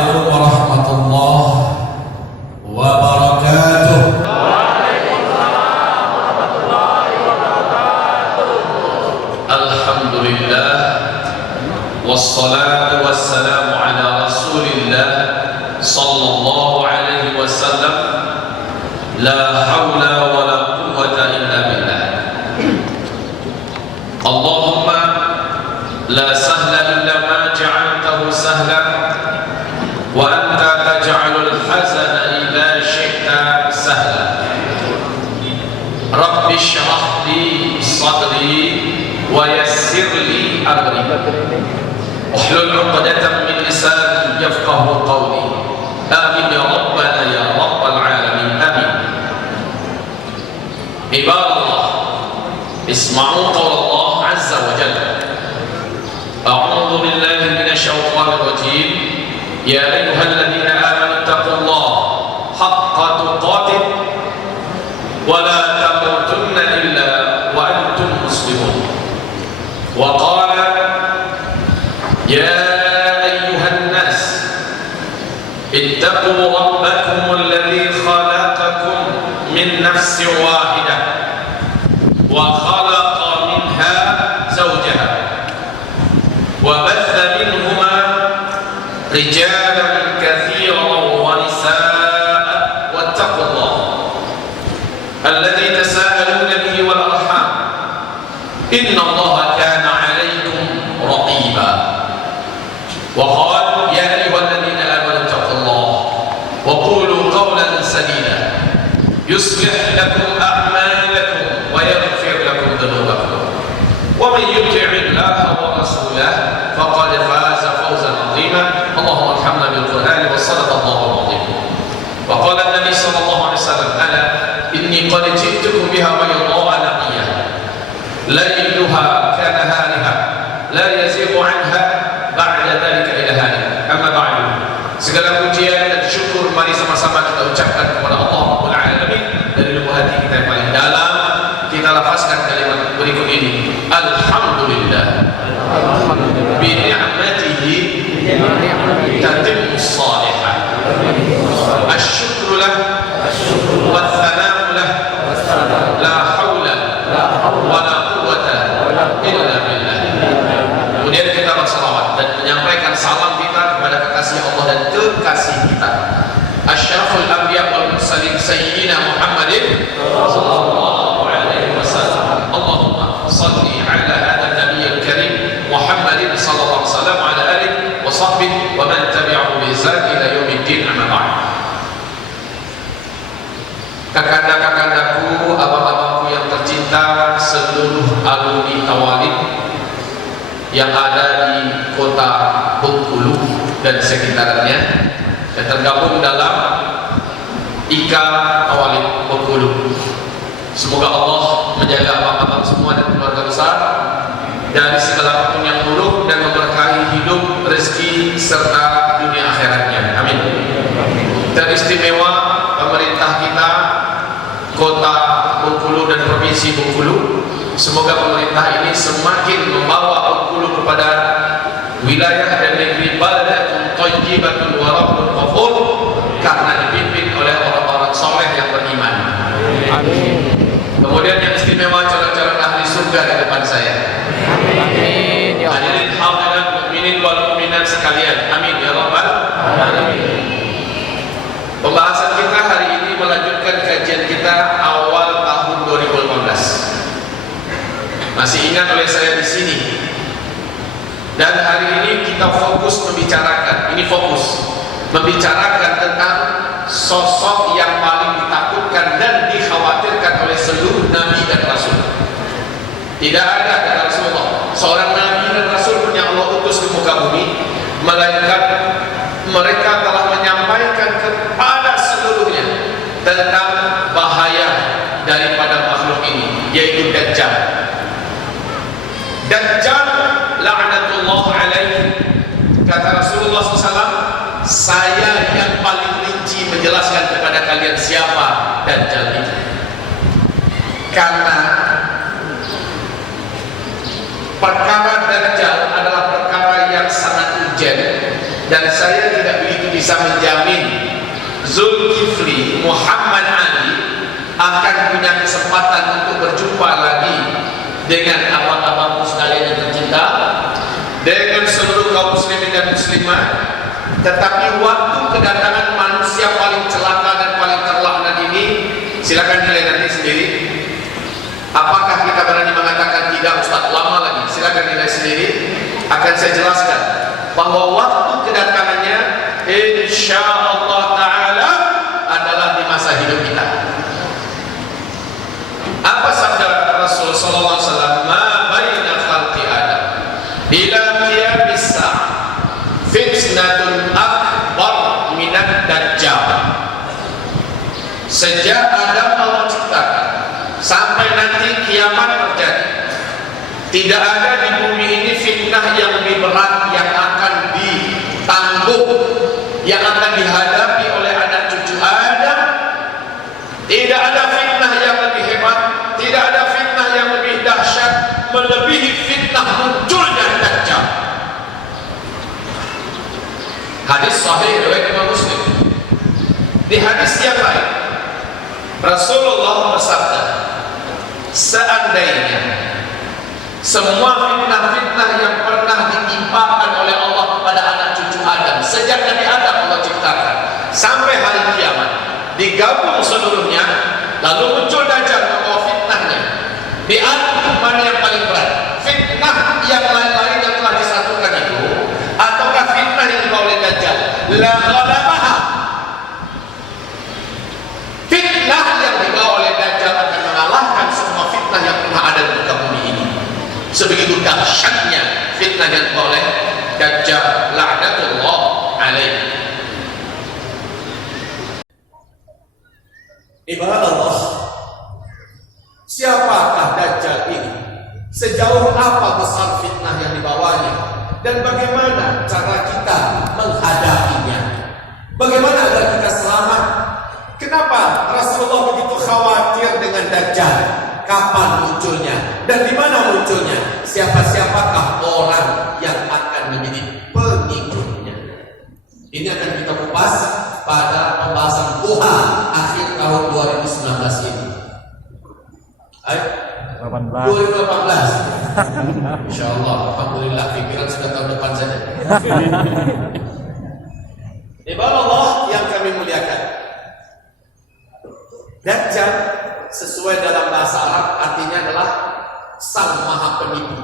Assalamualaikum warahmatullahi wabarakatuh. Alhamdulillah, wassalatu wassalamu ala rasulillah sallallahu alaihi wasallam. La hawla wa la quwwata illa billah. Allahumma la sahla illa ma ja'altahu sahla wa anta taj'alul hazana idza syi'ta sahla. Rabbi shrah li sadri wa yassir li amri uhlul 'uqdatam min lisani yafqahu qawli. Amin ya rabbana ya rabbal alamin. Amin. Ibadallah, isma'u qawla Allah azza wa jalla. A'udzu billahi minasy syaithanir rajim. Ya ayyuhalladzina amanu taqullaha haqqa tuqatih wa la tamutunna illa wa antum muslimun. Wa qala ya ayyuhan nas ittaqu rabbakum alladzi khalaqakum min nafsin wahidah wa khalaqa minha zawjaha wa batha minhuma rijalan katsiran wa nisaa'a wattaqullaha alladzi tasaaluna bihi wal arham innallaha kana 'alaykum raqiba. Wa qala ya ayyuhalladzina amanu taqullaha wa qulu qawlan sadida yuslih lakum a'malakum wa yaghfir lakum dhunubakum wa man yuti'illaha wa rasulahu faqad faza fawzan 'azima. Allahumma arhamna bil Qur'ani wa sadaqallahu al-'azim. Wa qala an-nabi sallallahu alaihi wasallam ala inni qad ji'tukum biha bayda'a naqiyah layluha kana haliha la yazighu 'anha ba'da dhalika ila halik. Amma ba'du, segala pujian dan syukur mari sama-sama kita ucapkan kepada Allah Rabbul Alamin. Dari lubuk hati kita yang paling dalam kita lafazkan kalimat berikut ini: Alhamdulillah bi ni'matihi tatimmu shalihah. Asyukru lah wa thana'u lah la hawla wa la quwwata illa billah. Kemudian kita bersalawat dan menyampaikan salam kita kepada kekasih Allah dan kekasih kita Asyraful Anbiya wal Mursalin Sayyidina Muhammadin sallallahu alaihi wasallam. Allahumma salli ala hadzal nabiyil karim Muhammadin sallallahu alaihi wasallam wa ala alihi wa sahbihi wa man tabi'ahu bi ihsan ila yaumiddin. Amma ba'd. Kakanda-kakandaku, abang-abangku yang tercinta, seluruh alumni Tawalid yang ada di kota Bengkulu dan sekitarnya yang tergabung dalam IKA Tawalid Bengkulu. Semoga Allah menjaga abang-abang semua dan keluarga besar dari segala apapun yang buruk dan memberkahi hidup, rezeki serta dunia akhiratnya. Amin. Teristimewa pemerintah kita Kota Bengkulu dan Provinsi Bengkulu, semoga pemerintah ini semakin membawa Bengkulu kepada wilayah dan negeri baldatun thayyibatun wa rabbun ghafur, karena dipimpin oleh orang-orang soleh yang beriman. Amin. Kemudian yang istimewa calon-calon ahli surga di depan saya. Amin. Hadirin hadirat mukminin wal mukminat sekalian. Amin ya rabbal alamin. Pembahasan kita hari ini melanjutkan kajian kita awal tahun 2018. Masih ingat oleh saya di sini. Dan hari ini kita fokus membicarakan, membicarakan tentang sosok yang paling ditakutkan dan dikhawatirkan oleh seluruh nabi dan rasul. Tidak ada, kata Rasulullah, seorang nabi dan rasul pun yang Allah utus ke muka bumi, melainkan mereka telah menyampaikan kepada seluruhnya tentang bahaya daripada makhluk ini, yaitu Dajjal. Dajjal la'natullah alaihi, kata Rasulullah SAW, saya yang paling rinci menjelaskan kepada kalian siapa Dajjal itu, karena perkara Dajjal adalah perkara yang sangat urgent dan saya tidak tidak begitu bisa menjamin Zulkifli Muhammad Ali akan punya kesempatan untuk berjumpa lagi dengan abang-abangku sekalian yang tercinta, dengan seluruh kaum muslimin dan muslimat. Tetapi waktu kedatangan manusia paling celaka dan paling terlaknat ini, silakan nilai nanti sendiri. Apakah kita berani mengatakan tidak, Ustaz, lama lagi? Silakan nilai sendiri. Akan saya jelaskan bahwa waktu kedatangannya insyaallah taala adalah di masa hidup kita. Apa sabda Rasul sallallahu alaihi wasallam? Ma baina khalqi Adam ila qiyamis sa'ah fitnatun akbar minad dajjal. Sejak Adam Allah ciptakan sampai nanti kiamat terjadi, tidak ada di bumi ini fitnah yang lebih berat yang akan ditanggung, yang akan dihadapi oleh anak cucu Adam. Tidak ada fitnah yang lebih hebat, tidak ada fitnah yang lebih dahsyat melebihi fitnah munculnya Dajjal. Hadis sahih riwayat Imam Muslim. Di hadis yang lain Rasulullah bersabda, seandainya semua fitnah-fitnah yang pernah ditimpakan oleh Allah kepada anak cucu Adam sejak Nabi Adam Allah ciptakan sampai hari kiamat digabung seluruhnya, lalu muncul Dajjal membawa fitnahnya, di antara mana yang paling berat? Fitnah yang lain-lain yang telah disatukan itu, ataukah fitnah yang dibawa oleh Dajjal? La ghalabaha. Fitnah yang dibawa oleh Dajjal akan mengalahkan semua fitnah yang pernah ada di muka bumi ini. Sebegitu dahsyatnya fitnah yang dibawa oleh Dajjal la'natullah alaihi. Ibarat Allah, siapakah Dajjal ini? Sejauh apa besar fitnah yang dibawanya? Dan bagaimana cara kita menghadapinya? Bagaimana agar kita selamat? Kenapa Rasulullah begitu khawatir dengan Dajjal? Kapan munculnya? Dan di mana munculnya? Siapa-siapakah orang yang akan menjadi pengikutnya? Ini akan kita kupas pada pembahasan duha akhir tahun 2019 ini. 2018. Insyaallah, alhamdulillah, pikiran sudah tahun depan saja. Ibarat Allah yang kami muliakan, Dajjal sesuai dalam bahasa Arab artinya adalah sang maha penipu.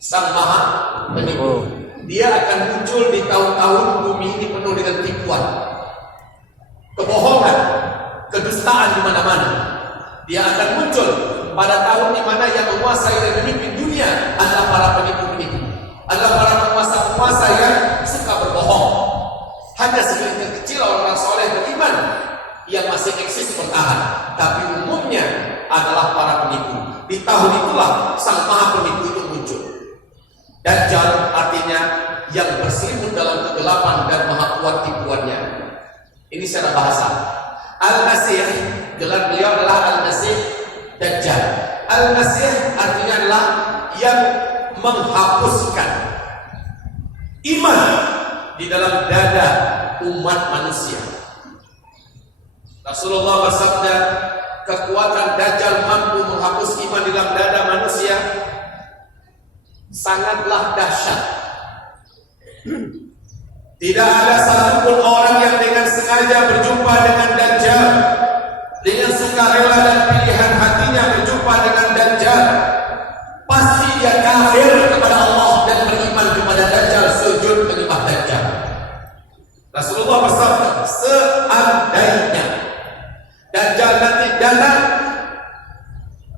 Sang maha penipu. Dia akan muncul di tahun-tahun bumi ini penuh dengan tipuan, kebohongan, kedustaan di mana-mana. Dia akan muncul pada tahun di mana yang menguasai dan memimpin dunia adalah para penipu-penipu, adalah para penguasa-penguasa yang suka berbohong. Hanya segelintir kecil orang-orang soleh beriman yang masih eksis bertahan, tapi umumnya adalah para penipu. Di tahun itulah sang maha penipu itu muncul. Dajjal artinya yang berselimut dalam kegelapan dan maha kuat tipuannya. Ini secara bahasa. Al-Masih, gelar beliau adalah Al-Masih Dajjal. Al-Masih artinya adalah yang menghapuskan iman di dalam dada umat manusia. Rasulullah bersabda, kekuatan Dajjal mampu menghapus iman di dalam dada manusia sangatlah dahsyat. Tidak ada satupun orang yang dengan sengaja berjumpa dengan Dajjal, dengan sukarela dan pilihan hatinya berjumpa dengan Dajjal, pasti dia kafir kepada Allah dan beriman kepada Dajjal, sujud menyembah Dajjal. Rasulullah bersabda, seandainya Dajjal nanti datang,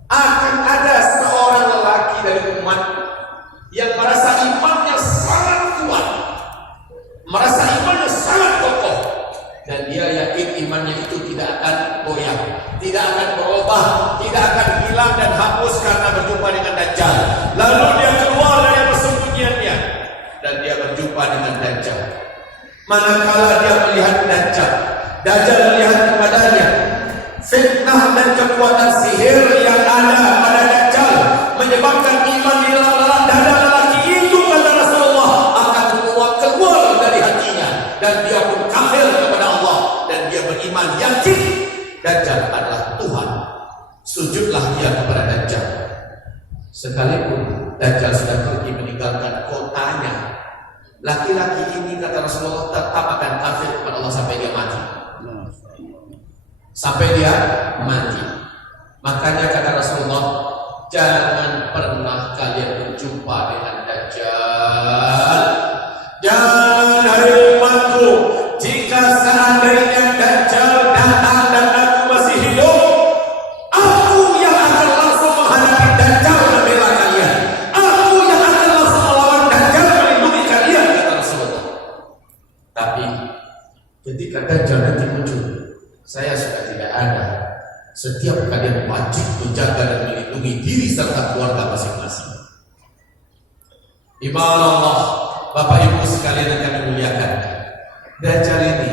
akan ada seorang lelaki dari umat yang merasa imannya sangat kuat, merasa imannya sangat kokoh, dan dia yakin imannya itu tidak akan goyah, tidak akan berubah, tidak akan hilang dan hapus karena berjumpa dengan Dajjal. Lalu dia keluar dari persembunyiannya dan dia berjumpa dengan Dajjal. Manakala dia melihat Dajjal, Dajjal melihat kepadanya. Fitnah dan kekuatan sihir yang ada pada Dajjal menyebabkan iman di dalam dada lelaki itu, kata Rasulullah, akan keluar dari hatinya. dan dia pun kafir kepada Allah dan dia beriman yakin Dajjal adalah Tuhan. Sujudlah dia kepada Dajjal. Sekalipun Dajjal sudah pergi meninggalkan kotanya, laki-laki ini kata Rasulullah tetap akan kafir kepada Allah sampai dia mati. Sampai dia mati. Makanya kata Rasulullah, jangan pernah kalian berjumpa dengan Dajjal. Jangan hai umatku, jika seandainya Dajjal datang dan aku masih hidup, aku yang akan langsung menghadapi Dajjal dan bela kalian. Aku yang akan langsung melawan Dajjal melindungi kalian, kata Rasulullah. Tapi ketika Dajjal nanti muncul, saya sudah tidak ada. Setiap kalian wajib menjaga dan melindungi diri serta keluarga masing-masing. Ibadah Allah, Bapak Ibu sekalian yang kami muliakan, Dajjal ini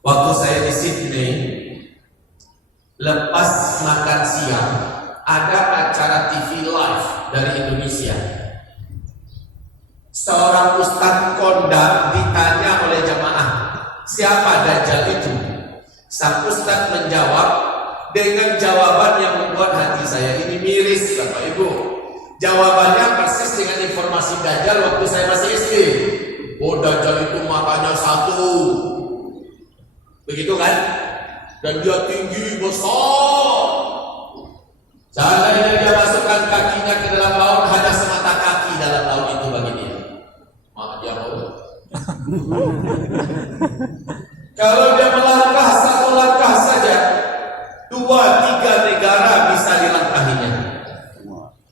waktu saya di Sydney, lepas makan siang ada acara TV live dari Indonesia. Seorang ustadz kondang ditanya oleh jamaah, siapa Dajjal itu? Sang ustadz menjawab dengan jawaban yang membuat hati saya ini miris, Bapak Ibu. Jawabannya persis dengan informasi Dajjal waktu saya masih SD. Oh, Dajjal itu matanya satu, begitu kan? Dan dia tinggi besar. Seandainya dia masukkan kakinya ke dalam laut, hanya semata kaki dalam laut itu bagi dia. Mak dia mau. Kalau dia melangkah satu langkah saja, 2-3 negara bisa dilangkahinya.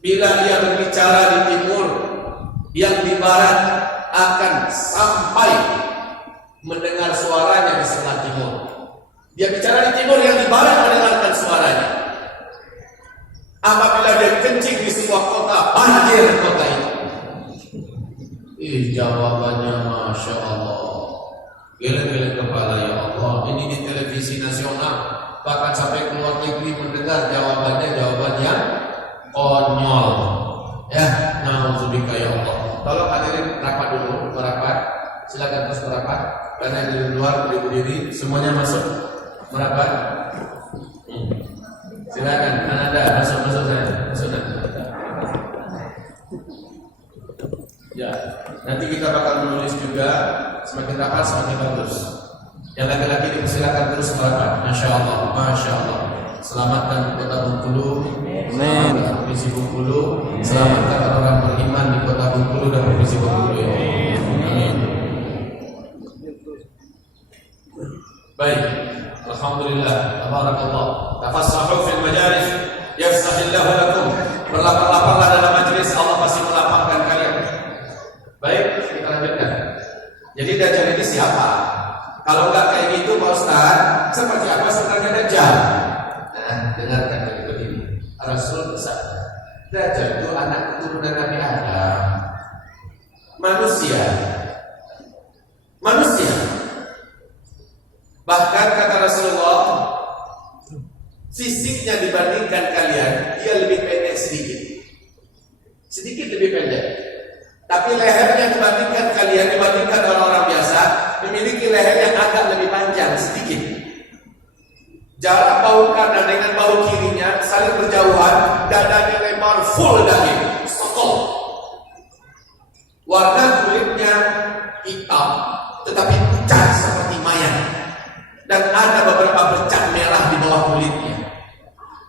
Bila dia berbicara di timur, yang di barat akan sampai mendengar suaranya di sebelah timur. Dia bicara di timur, yang di barat mendengarkan suaranya. Apabila dia kencing di sebuah kota, banjir kota itu. Jawabannya Masya Allah. Geleng-geleng kepala, ya Allah. Ini di televisi nasional, bahkan sampai ke luar negeri mendengar jawaban yang konyol. Ya, na'udzubika ya Allah. Tolong hadirin rapat dulu, merapat. Silakan terus merapat. Karena di luar berdiri, semuanya masuk merapat. Silakan, Anda masuk saya. Masuk. Ya, nanti kita bakal menulis juga, semakin rapat semakin bagus. Yang laki-laki dipersilakan terus merapat. Masya Allah, Masya Allah. Selamatkan kota Bengkulu, selamatkan provinsi Bengkulu, selamatkan orang beriman di kota Bengkulu dan provinsi Bengkulu ya. Amin. Baik, alhamdulillah, tabarakallah. Tafassahu fil majalis, yafsahillahu lakum. Berlapar-laparlah dalam majelis, Allah pasti melapangkan kalian. Baik, kita lanjutkan. Jadi Dajjal ini siapa? Kalau nggak kayak gitu Pak Ustaz, seperti apa sebenarnya Dajjal? Nah, dengarkan berikut ini. Rasul bersabda, Dajjal itu anak keturunan Nabi Adam. Manusia. Bahkan kata Rasulullah, fisiknya dibandingkan kalian, dia lebih pendek sedikit. Sedikit lebih pendek. Tapi lehernya dibandingkan orang-orang biasa, memiliki leher yang agak lebih panjang sedikit. Jarak bahu kanan dengan bahu kirinya saling berjauhan, dadanya lebar, full daging, sokol. Warna kulitnya hitam, tetapi pucat seperti mayat. Dan ada beberapa bercak merah di bawah kulitnya.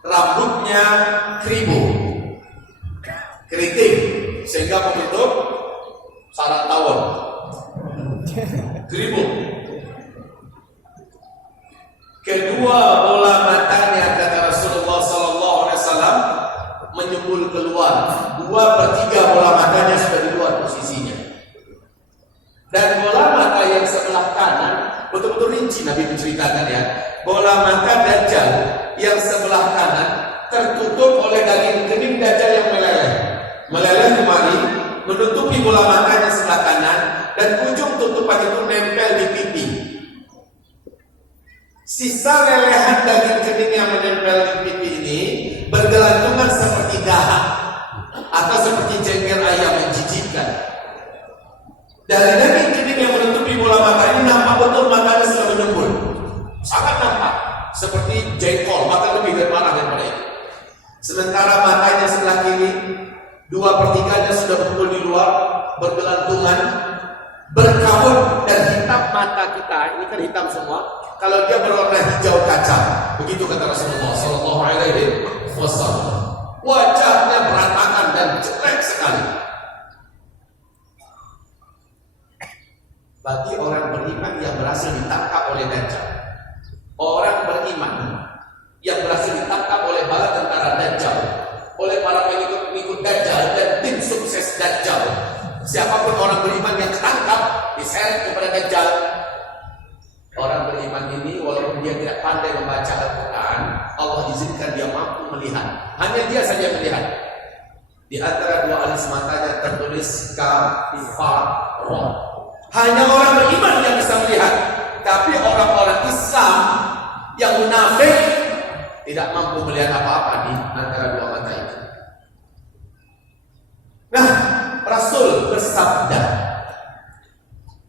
Rambutnya keriting, sehingga membentuk sarang tawon. Keribuk. Kedua bola matanya kata Rasulullah SAW menyembul keluar. 2/3 bola matanya sudah di luar posisinya. Dan bola mata yang sebelah kanan betul-betul rinci Nabi menceritakan ya. Bola mata Dajjal yang sebelah kanan tertutup oleh daging kening Dajjal yang meleleh kemari, menutupi bola matanya sebelah kanan, dan ujung tutupan itu nempel di pipi. Sisa lelehan daging kening yang menempel di pipi ini bergelantungan seperti dahak atau seperti jengkel ayam yang jijikkan. Dari daging kening yang menutupi bola kan hitam semua. Kalau dia berwarna hijau kacang, begitu kata Rasulullah Sallallahu Alaihi Wasallam, wajahnya berantakan dan jelek sekali. Bagi orang beriman yang berhasil ditangkap oleh Dajjal, orang beriman yang berhasil ditangkap oleh bala tentara Dajjal, oleh para pengikut Dajjal dan tim sukses Dajjal, siapapun orang beriman yang tertangkap diseret kepada Dajjal, orang beriman ini walaupun dia tidak pandai membaca Al-Quran, Allah izinkan dia mampu melihat. Hanya dia saja melihat. Di antara dua alis matanya tertulis Kafirun. Hanya orang beriman yang bisa melihat. Tapi orang-orang Islam yang munafik tidak mampu melihat apa-apa di antara dua mata itu. Nah, Rasul bersabda,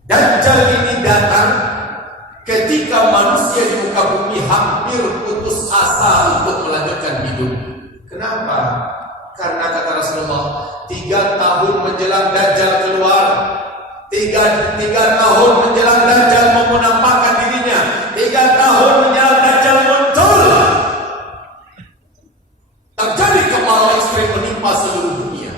Dajjal ini datang ketika manusia di muka bumi hampir putus asa untuk melanjutkan hidup. Kenapa? Karena kata Rasulullah, 3 tahun menjelang Dajjal keluar, 3 tahun menjelang Dajjal menampakkan dirinya, 3 tahun menjelang Dajjal muncul, terjadi kemarau ekstrim menimpa seluruh dunia.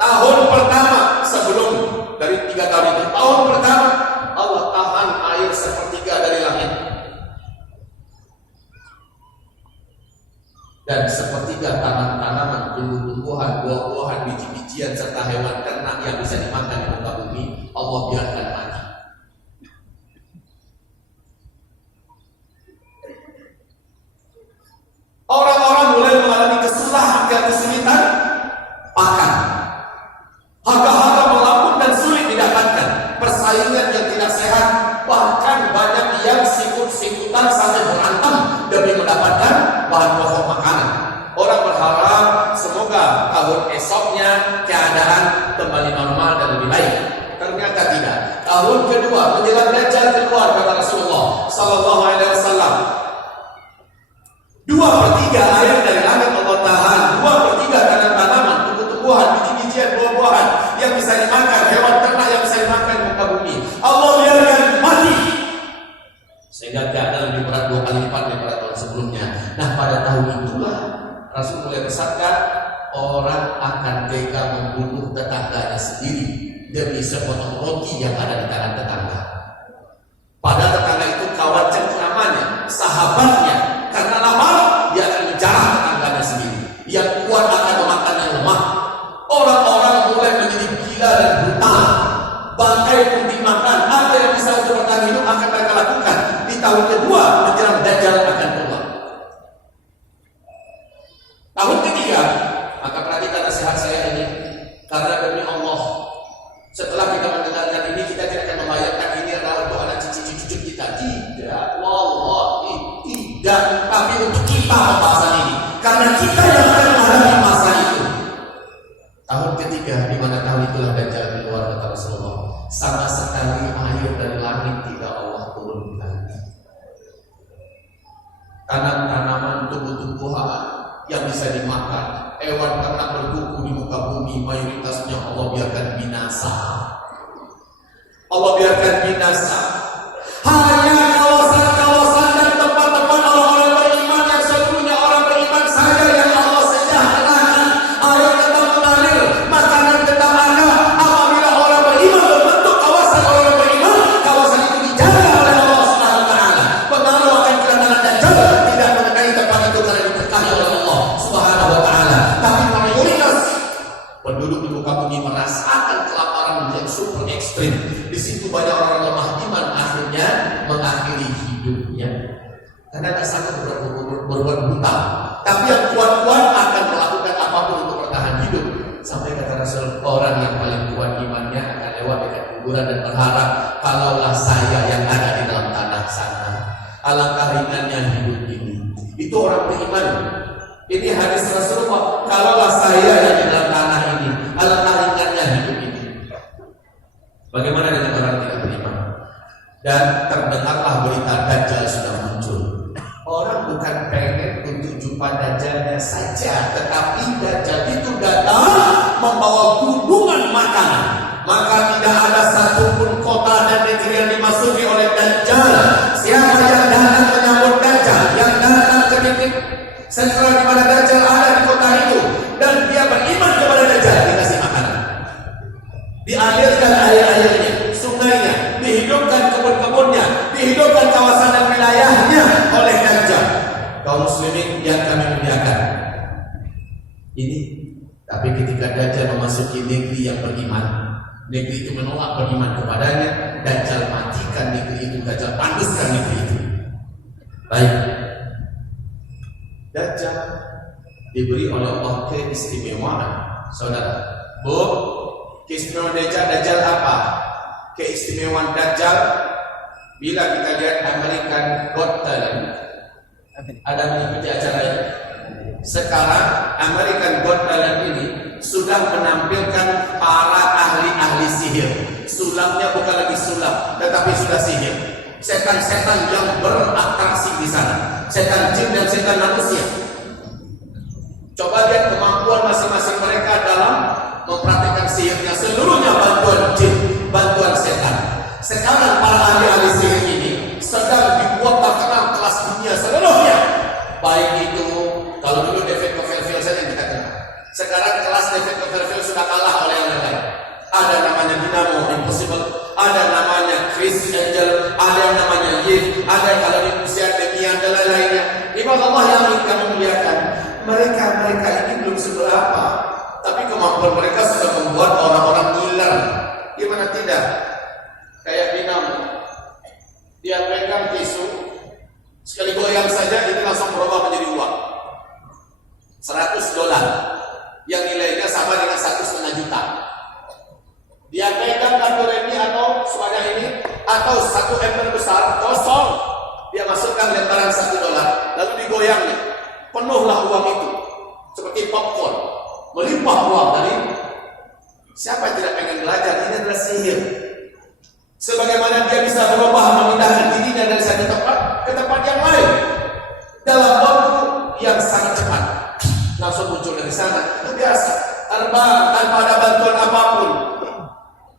Tahun pertama sebelum dari 3 tahun itu, tahun pertama Allah tahan air sepertiga dari langit, dan sepertiga tanaman-tanaman, tumbuh-tumbuhan, buah-buahan, biji-bijian serta hewan ternak yang bisa dimakan di muka bumi Allah biarkan mati. Orang-orang mulai mengalami kesulitan makan, harga-harga melambung dan sulit didapatkan, persaingan yang tidak sehat, bahkan banyak yang sikut-sikutan sampai berantem demi mendapatkan bahan pokok makanan. Orang berharap semoga tahun esoknya keadaan kembali normal dan lebih baik. Ternyata tidak. Tahun kedua menjelang Dajjal keluar, kata Rasulullah Sallallahu Alaihi Wasallam, 2/3 air dari langit Allah tahan, 2/3 tanaman-tanaman, tumbuh-tumbuhan, biji-bijian, buah-buahan yang bisa dimakan, hewan ternak yang bisa dimakan di muka bumi Allah biarkan mati, sehingga keadaan lebih berat 2 kali lipat daripada tahun sebelumnya. Nah, pada tahun itulah Rasul mulai bersabda, orang akan tega membunuh tetangganya sendiri demi sepotong roti yang ada di tangan tetangga. Padahal tetangga itu kawan cengkramannya, sahabatnya. Karena lapar, dia akan menjarah tetangganya sendiri. Yang kuat akan memakan yang lemah. Orang-orang mulai menjadi gila dan brutal. Bangkai pun dimakan. Apa yang bisa untuk bertahan hidup akan mereka lakukan. Di tahun kedua menjelang Dajjal akan keluar. Tahun ketiga, maka perhatikan nasihat saya ini, karena demi Allah, setelah kita mendengarkan ini, kita tidak akan membayangkan ini adalah untuk anak cucu-cucu kita. Tidak, wallahi tidak. Tapi untuk kita pembahasan ini, karena kita yang akan menghadapi masa itu. Tahun ketiga, di mana tahun itulah Dajjal keluar, kata Rasulullah, sama sekali air dari langit tidak Allah turunkan. Tanam-tanaman, tumbuh-tumbuhan yang bisa dimakan, hewan ternak berkuku di muka bumi, mayoritasnya Allah biarkan binasa. Allah biarkan binasa. Hanya kawasan-kawasan dan tempat-tempat orang-orang beriman yang seluruhnya orang beriman saja yang Allah sejahterakan. Air tetap mengalir, makanan tetap ada. Apabila orang beriman membentuk kawasan orang beriman, kawasan itu dijaga oleh Allah Subhanahu wa taala. Pengaruh akan kedatangan Dajjal tidak mengenai tempat itu karena diberkahi oleh Allah Subhanahu wa taala. Tapi mayoritas penduduk di muka bumi merasakan kelaparan yang super ekstrim. Di situ banyak orang lemah iman akhirnya mengakhiri hidupnya karena tak sanggup berbuat hutang. Tapi yang kuat-kuat akan melakukan apapun untuk bertahan hidup. Sampai kata Rasul, orang yang paling kuat imannya akan lewat dekat kuburan dan berharap, kalaulah saya yang ada di dalam tanah sana, alangkah ringannya hidup ini. Itu orang beriman. Ini hadis Rasulullah, kalaulah saya yang di dalam tanah ini, alangkah ringannya hidup ini. Bagaimana dengan orang tidak beriman? Dan terdengarlah berita Dajjal sudah muncul. Orang bukan pengen untuk jumpa Dajjalnya saja, tetapi Dajjal itu datang membawa gunungan makanan. Maka tidak ada satupun kota dan negeri yang dimasuki oleh dihidupkan kebun-kebunnya, dihidupkan kawasan dan wilayahnya oleh Dajjal. Kaum muslimin yang kami muliakan, ini tapi ketika Dajjal memasuki negeri yang beriman, negeri itu menolak beriman kepadanya, Dajjal matikan negeri itu, Dajjal panduskan negeri itu. Baik, Dajjal diberi oleh Allah keistimewaan. Saudara, Bu, keistimewaan Dajjal apa? Keistimewaan Dajjal, bila kita lihat American Got Talent, ada mengikuti acara ini. Sekarang American Got Talent ini sudah menampilkan para ahli-ahli sihir. Sulapnya bukan lagi sulap, tetapi sudah sihir. Setan-setan yang beratraksi di sana, setan jin dan setan manusia. Coba lihat kemampuan masing-masing mereka dalam mempraktikkan sihirnya. Seluruhnya bantuan jin, bantuan setan. Sekarang para ahli-ahli sihir ini sedang dibuat terkenal kelas dunia seluruhnya. Baik itu, kalau dulu David Copperfield saja yang kita kenal. Sekarang kelas David Copperfield sudah kalah oleh yang lain. Ada namanya Dynamo Impossible, ada namanya Chris Angel, ada yang namanya Yves, ada kalau di Indonesia Demian dan lain-lainnya. Ibadah Allah yang ingin kami muliakan, mereka ini belum seberapa, tapi kemampuan mereka sudah membuat orang-orang ngiler. Gimana tidak? Kayak Dynamo, dia pegang tisu, sekali goyang saja itu langsung berubah menjadi uang $100 yang nilainya sama dengan 1,5 juta. Dia pegang kartu remi atau suara ini atau 1 ember besar kosong, dia masukkan lembaran $1 lalu digoyangnya, penuhlah uang itu seperti popcorn, melimpah uang. Dari siapa yang tidak pengen belajar? Ini adalah sihir. Sebagaimana dia bisa berubah memindahkan dirinya dari satu tempat ke tempat yang lain dalam waktu yang sangat cepat, langsung muncul dari sana. Itu biasa, terbang tanpa ada bantuan apapun.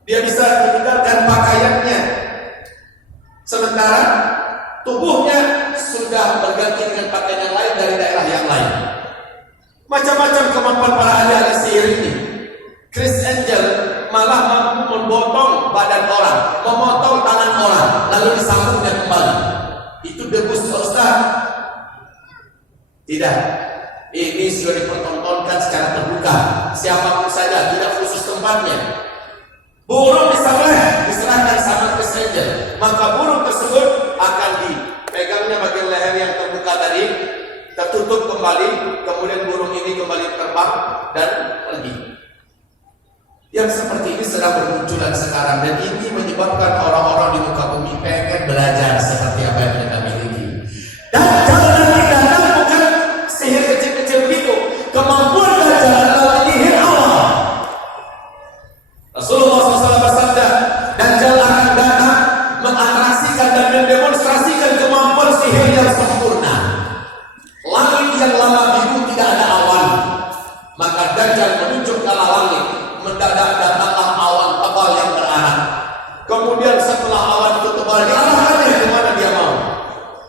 Dia bisa meninggalkan pakaiannya, sementara tubuhnya sudah berganti dengan pakaian yang lain dari daerah yang lain. Macam-macam kemampuan para ahli sihir ini. Chris Angel malah mampu memotong badan orang, memotong tangan orang, lalu disambungnya kembali. Itu debus Ustaz? Tidak. Ini sudah dipertontonkan secara terbuka. Siapapun saja, tidak khusus tempatnya. Burung diserahkan sama Chris Angel, maka burung tersebut akan dipegangnya bagian leher yang terbuka tadi, tertutup kembali, kemudian burung ini kembali terbang dan pergi. Yang seperti ini sedang bermunculan sekarang, dan ini menyebabkan orang-orang di muka bumi pengen belajar seperti apa yang kita miliki. Dan jangan dikatakan bukan sihir kecil-kecil begitu. Kemampuan Dajjal adalah penyihir Allah. Rasulullah SAW bersabda, Dajjal akan datang mengatrasikan dan mendemonstrasikan kemampuan sihir yang sempurna. Langit yang lama biru tidak ada awan, maka Dajjal menunjuk ke arah langit. Mendadak datanglah awan tebal yang berarak. Kemudian setelah awan itu tebal, diarahkannya kemana dia mau.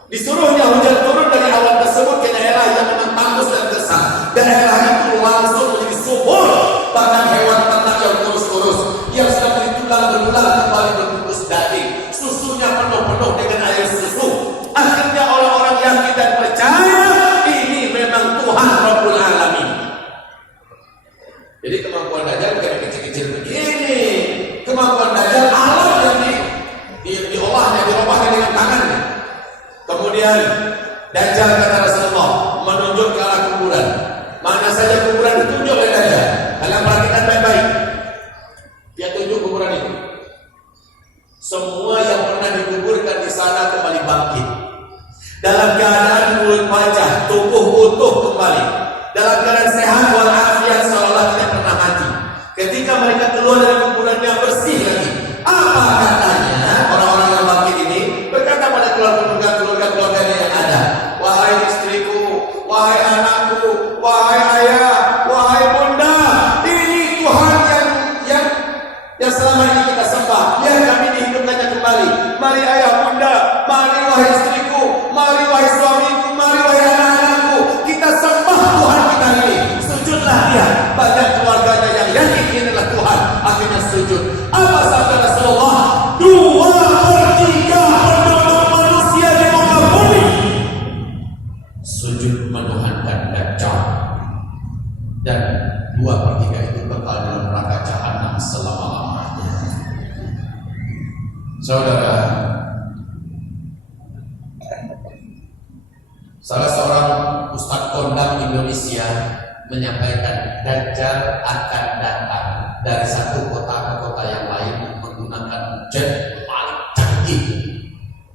Disuruhnya hujan turun dari awan tersebut ke daerah yang memang tandus dan gersang. Daerah itu langsung menjadi subur. Bahkan hewan ternak yang kurus-kurus, yang sedang ditulang berulang kembali berbungkus daging. Susunya penuh-penuh dengan air susu. Akhirnya orang-orang yakin dan percaya ini memang Tuhan Rabbul Alamin. Jadi kemampuan Dajjal bukan kecil-kecil begini. Kemampuan Dajjal alam yang diolahnya, dirobahnya dengan tangannya. Kemudian Dajjal kata Rasulullah menunjuk ke arah kuburan. Mana saja kuburan ditunjuk oleh Dajjal. Kalian perhatikan baik-baik. Dia tunjuk kuburan itu. Semua yang pernah dikuburkan di sana kembali bangkit. Dalam keadaan kulit wajah, tubuh utuh kembali. Dalam keadaan sehat walafiat seolah tidak pernah mati. Ketika mereka keluar dari kuburannya bersih lagi. Apa katanya orang-orang yang bangkit ini? Berkata pada keluarga-keluarganya yang ada, wahai istriku, wahai anakku, wahai ayah, wahai bunda, ini Tuhan yang selama ini kita sembah. Biar kami dihidupkannya kembali. Mari ayah, bunda, mari wahai istriku, mari wahai suamiku, mari wahai anak-anakku, kita sembah Tuhan kita ini. Sujudlah dia. Banyak keluarganya yang yakin ini adalah Tuhan, akhirnya sujud. Apa sabda Rasulullah? 2 Saudara, salah seorang ustadz kondang Indonesia menyampaikan Dajjal akan datang dari satu kota ke kota yang lain menggunakan jet paling canggih.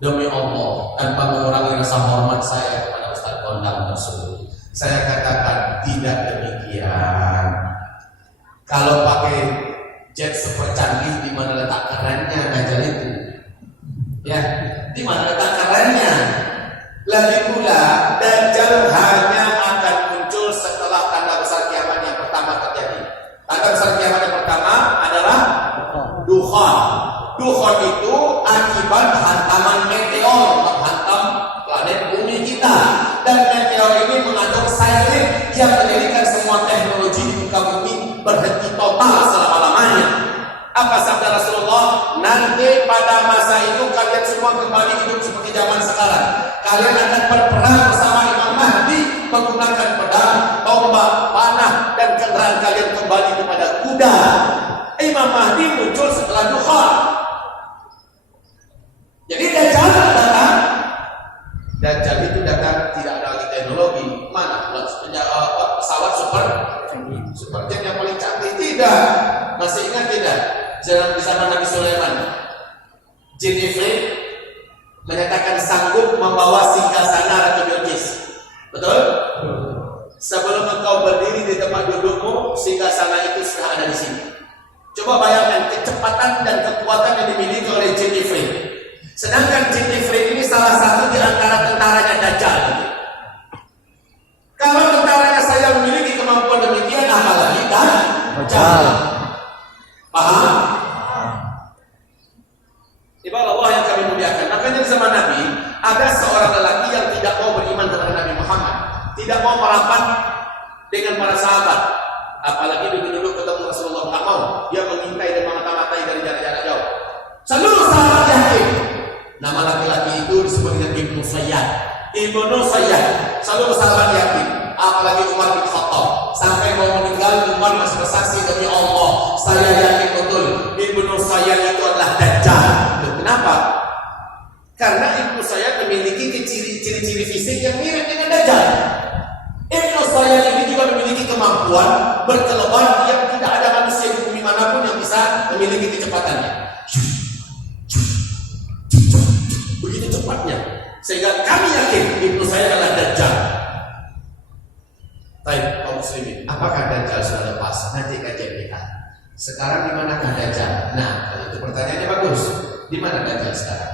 Demi Allah, tanpa mengurangi rasa hormat saya kepada ustadz kondang tersebut, saya katakan tidak demikian. Kalau pakai jet super canggih, di mana letak kerennya Dajjal itu? Ya, di mana letak kerennya? Lagi pula Dajjal hanya akan muncul setelah tanda besar kiamat yang pertama terjadi. Tanda besar kiamat yang pertama adalah dukhan. Dukhan itu akibat hantaman meteor menghantam planet bumi kita, dan meteor ini mengandung siren yang menjadikan semua teknologi di muka bumi berhenti total selama-lamanya. Apa sabda Rasulullah? Nanti pada masa itu kalian semua kembali hidup seperti zaman sekarang. Kalian akan berperang bersama Imam Mahdi menggunakan pedang, tombak, panah, dan kendaraan kalian kembali kepada kuda. Imam Mahdi muncul setelah duha. Jadi Dajjal datang. Dajjal itu datang tidak ada lagi teknologi. Mana pesawat super jet yang paling canggih? Tidak. Masih ingat tidak? Di zaman Nabi Sulaiman, jin Ifrit menyatakan sanggup membawa singgasana Ratu Bilqis. Betul? Sebelum engkau berdiri di tempat dudukmu, singgasana itu sudah ada di sini. Coba bayangkan kecepatan dan kekuatan yang dimiliki oleh jin Ifrit. Sedangkan jin Ifrit ini salah satu di antara tentaranya Dajjal. Kalau tentaranya saya memiliki kemampuan demikian, apalagi Dajjal. Paham? Ibarat Allah yang kami muliakan. Makanya di zaman Nabi ada seorang lelaki yang tidak mau beriman kepada Nabi Muhammad, tidak mau merapat dengan para sahabat, apalagi duduk-duduk ketemu Rasulullah, nggak mau. Dia mengintai dan memata-matai dari jarak-jarak jauh. Seluruh sahabat yakin. Nama laki-laki itu disebut dengan Ibnu Sayyad. Ibnu Sayyad. Seluruh sahabat yakin. Apalagi Umar bin Khattab, sampai mau meninggal Umar masih bersaksi demi Allah, saya yakin betul Ibnu Sayyad itu adalah Dajjal. Kenapa? Karena Ibnu Sayyad memiliki ciri-ciri fisik yang mirip dengan Dajjal. Ibnu Sayyad ini juga memiliki kemampuan berkelebat yang tidak ada manusia di bumi manapun yang bisa memiliki kecepatannya. Begitu cepatnya, sehingga kami yakin Ibnu Sayyad adalah Dajjal. Baik, kaum muslimin, apakah Dajjal sudah lepas? Nanti kajian kita. Sekarang di manakah Dajjal? Nah, kalau itu pertanyaannya bagus. Di mana Dajjal sekarang?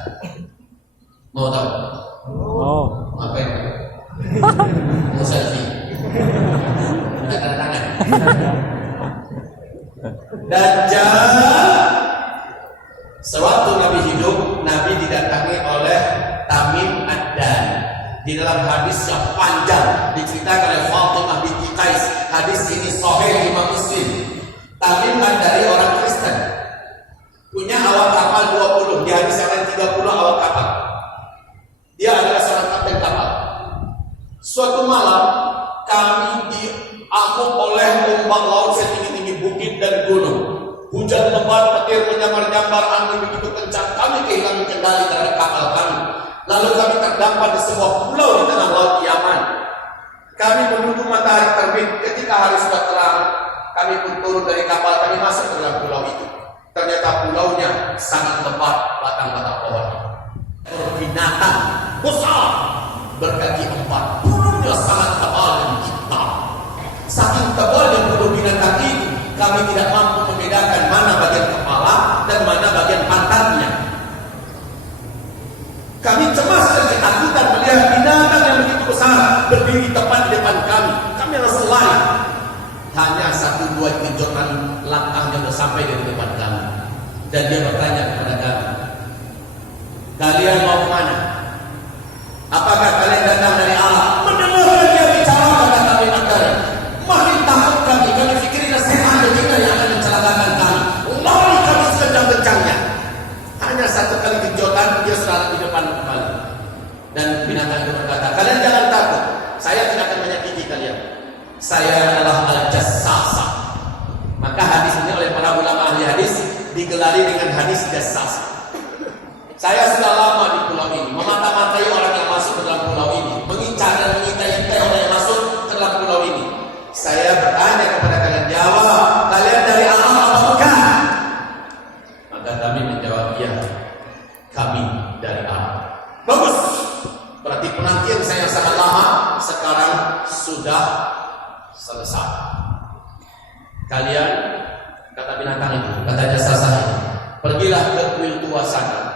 Mau tahu? Oh. Ngapain? Mau selfie? Tanda tangan. Dajjal, sewaktu Nabi hidup, Nabi didatangi oleh Tamim Ad-Dari. Di dalam hadis yang panjang diceritakan oleh Fatimah binti Qais. Hadis ini sahih Imam Muslim. Tamim Ad-Dari orang Kristen, punya awak kapal 20, di hadis yang lain 30 awak kapal. Dia adalah seorang kapten kapal. Suatu malam kami diamuk oleh ombak laut setinggi-tinggi bukit dan gunung. Hujan lebat, petir menyambar-nyambar, angin begitu kencang. Kami kehilangan kendali terhadap kapal kami. Lalu kami terdampar di sebuah pulau di tengah laut Yaman. Kami menunggu matahari terbit. Ketika hari sudah terang, kami pun turun dari kapal. Kami masuk ke dalam pulau itu. Ternyata pulaunya sangat lebat, batang-batang pohon. Binatang besar berkaki 4, bulunya sangat tebal dan hitam. Saking tebalnya bulu binatang itu, kami tidak mampu membedakan mana bagian kepala dan mana bagian pantatnya. Kami cemas dan ketakutan melihat binatang yang begitu besar berdiri tepat di depan kami. Kami harus lari. Hanya 1-2 genjotan langkahnya sudah sampai di depan kami. Dan dia bertanya kepada kami, kalian mau kemana? Apakah kalian datang dari Allah? Mendengar dia bicara kata kami Ad-Dari, makin takut kami. Kami pikirin setan kita yang akan mencelakakan kami. Lari kami sekencang-kencangnya. Hanya 1 kali genjotan dia sudah di depan kembali. Dan binatang itu berkata, kalian jangan takut, saya tidak akan menyakiti kalian. Saya adalah Al-Jassasa. Maka hadis ini oleh para ulama ahli hadis digelari dengan hadis Jassasa. Saya sudah lama di pulau ini, memata-matai orang yang masuk ke dalam pulau ini, mengincar dan mengintai-intai orang yang masuk ke dalam pulau ini. Saya bertanya kepada kalian, jawab, kalian dari Arab apa bukan? Maka kami menjawab, iya, kami dari Arab. Bagus. Berarti penantian saya sangat lama, sekarang sudah selesai. Kalian, kata binatang itu, kata jasa saya, pergilah ke kuil tua sana.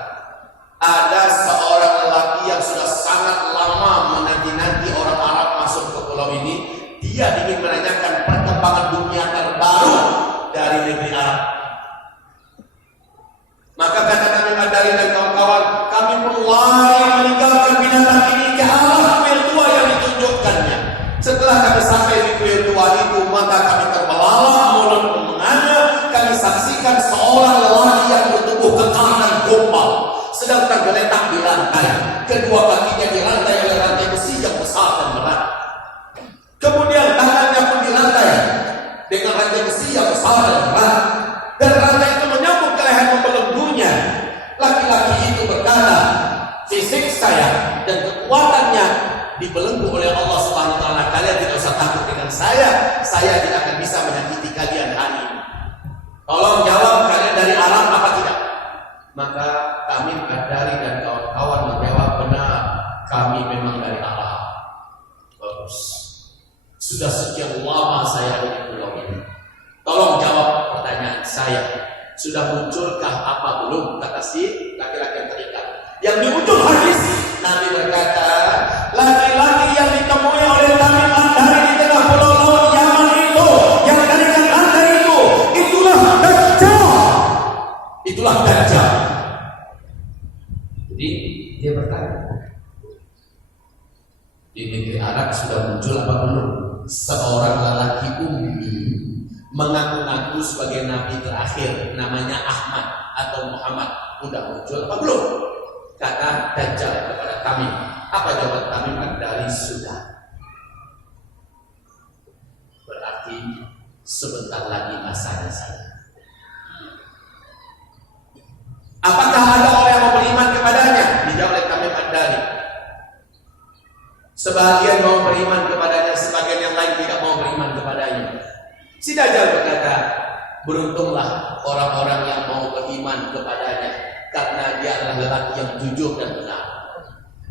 Ada seorang lelaki yang sudah sangat lama menanti-nanti orang Arab masuk ke pulau ini. Dia ingin menanyakan perkembangan dunia terbaru dari negeri Arab. Maka kata kami Madari dan kawan-kawan, kami mulai meninggalkan binatang ini ke arah kuil tua yang ditunjukkannya. Setelah kami sampai di kuil tua itu, maka kami terbelalak mulut menengahnya. Kami saksikan seorang lelaki yang bertubuh kekar dan gombal, sedang tergeletak di lantai. Kedua kakinya dirantai oleh rantai besi yang besar dan berat. Kemudian tangannya pun dirantai dengan rantai besi yang besar dan berat. Dan rantai itu menyambut ke leher membelenggunya. Laki-laki itu berkata, fisik saya dan kekuatannya dibelenggu oleh Allah Subhanahu wa taala. Kalian tidak usah takut dengan saya tidak akan bisa menyakiti kalian hari ini. Tolong jawab, kalian dari Arab apa tidak? Maka kami Madari dan kawan-kawan menjawab, benar, kami memang dari Arab. Bagus. Sudah sekian lama saya di pulau ini. Tolong jawab pertanyaan saya. Sudah munculkah apa belum? Kata si laki-laki yang terikat. Yang di ujung hadis Nabi berkata, laki-laki yang ditemui oleh kami Madari di tengah pulau laut Yaman itu, yang dari Anda itu, itulah Dajjal. Itulah Dajjal. Jadi dia bertanya, di negeri Arab sudah muncul apa belum seorang lelaki ummi mengaku-ngaku sebagai nabi terakhir, namanya Ahmad atau Muhammad, sudah muncul apa belum? Kata Dajjal kepada kami. Apa jawaban kami? Madari sudah. Berarti sebentar lagi masanya saya. Apakah ada orang yang mau beriman kepadanya? Dijawab oleh kami Madari. Sebagian mau beriman kepadanya, sebagian yang lain tidak mau beriman kepadanya. Si Dajjal berkata, beruntunglah orang-orang yang mau beriman kepadanya, karena dia adalah lelaki yang jujur dan benar.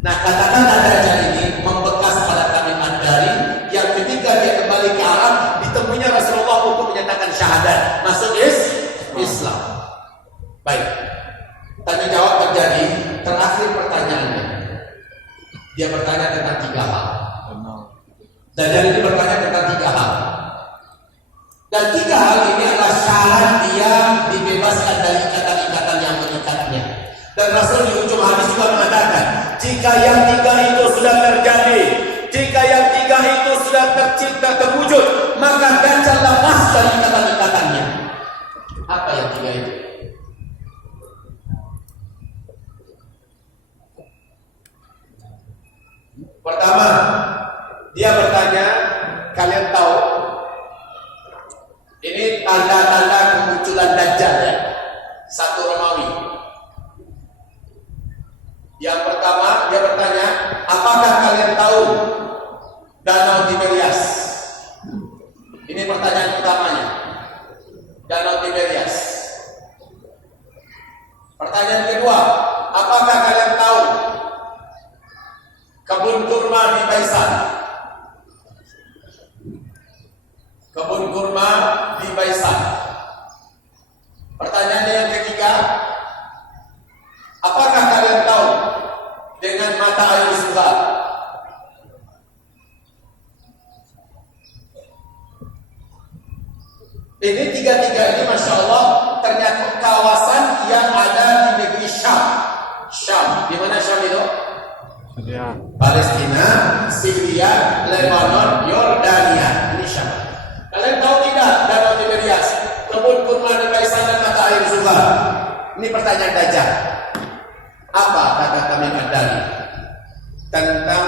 Nah, kata-kata Dajjal ini membekas pada kami Madari, yang ketika dia kembali ke Arab, ditemuinya Rasulullah untuk menyatakan syahadat, masuk Islam. Baik, tanya jawab terjadi. Terakhir pertanyaannya, dia bertanya tentang 3 hal. Dajjal ini bertanya tentang 3 hal. Dan 3 hal ini adalah syarat dia dibebaskan dari ikatan-ikatan yang mengikatnya. Dan Rasul di ujung hadis juga mengatakan, jika yang 3 itu sudah terjadi, jika yang 3 itu sudah tercipta, terwujud, maka Dajjal lepas dari ikatan-ikatannya. Apa yang 3 itu? Pertama, dia bertanya, kalian tahu ini tanda-tanda kemunculan Dajjal ya, 1 Romawi. Yang pertama dia bertanya, apakah kalian tahu Danau Tiberias? Ini pertanyaan pertamanya. Danau Tiberias. Pertanyaan kedua, apakah kalian tahu kebun kurma di Baisan? Kebun kurma di Baisan. Pertanyaannya yang ketiga, apakah kalian tahu dengan mata air Zuhar? Ini 3 ini Masya Allah ternyata kawasan yang ada di negeri Syam. Syam, di mana Syam itu? Palestina, Syria, Lebanon, Yordania. Ini Syam. Kalian tahu tidak Danau Tiberias, kebun kurma di Baisan dan mata air Zuhar? Ini pertanyaan Dajjal. Apa kata kami Madari tentang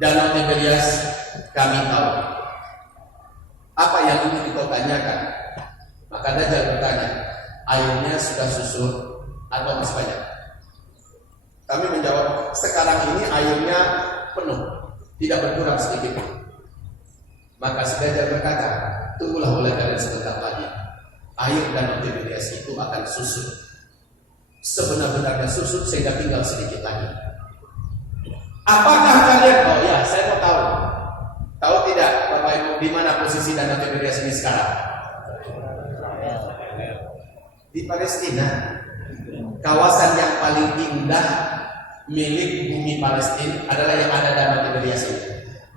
Danau Tiberias? Kami tahu. Apa yang ingin kau tanyakan? Maka Dajjal bertanya, airnya sudah susur atau masih banyak? Kami menjawab, sekarang ini airnya penuh, tidak berkurang sedikit. Maka si Dajjal berkata, tunggulah oleh kalian sebentar lagi. Air Danau Tiberias itu akan susut, sebenar-benarnya susut sehingga tinggal sedikit lagi. Apakah kalian? Oh ya, saya mau tahu. Tahu tidak, Bapak Ibu, di mana posisi Danau Tiberias ini sekarang? Di Palestina. Kawasan yang paling indah milik bumi Palestina adalah yang ada Danau Tiberias ini.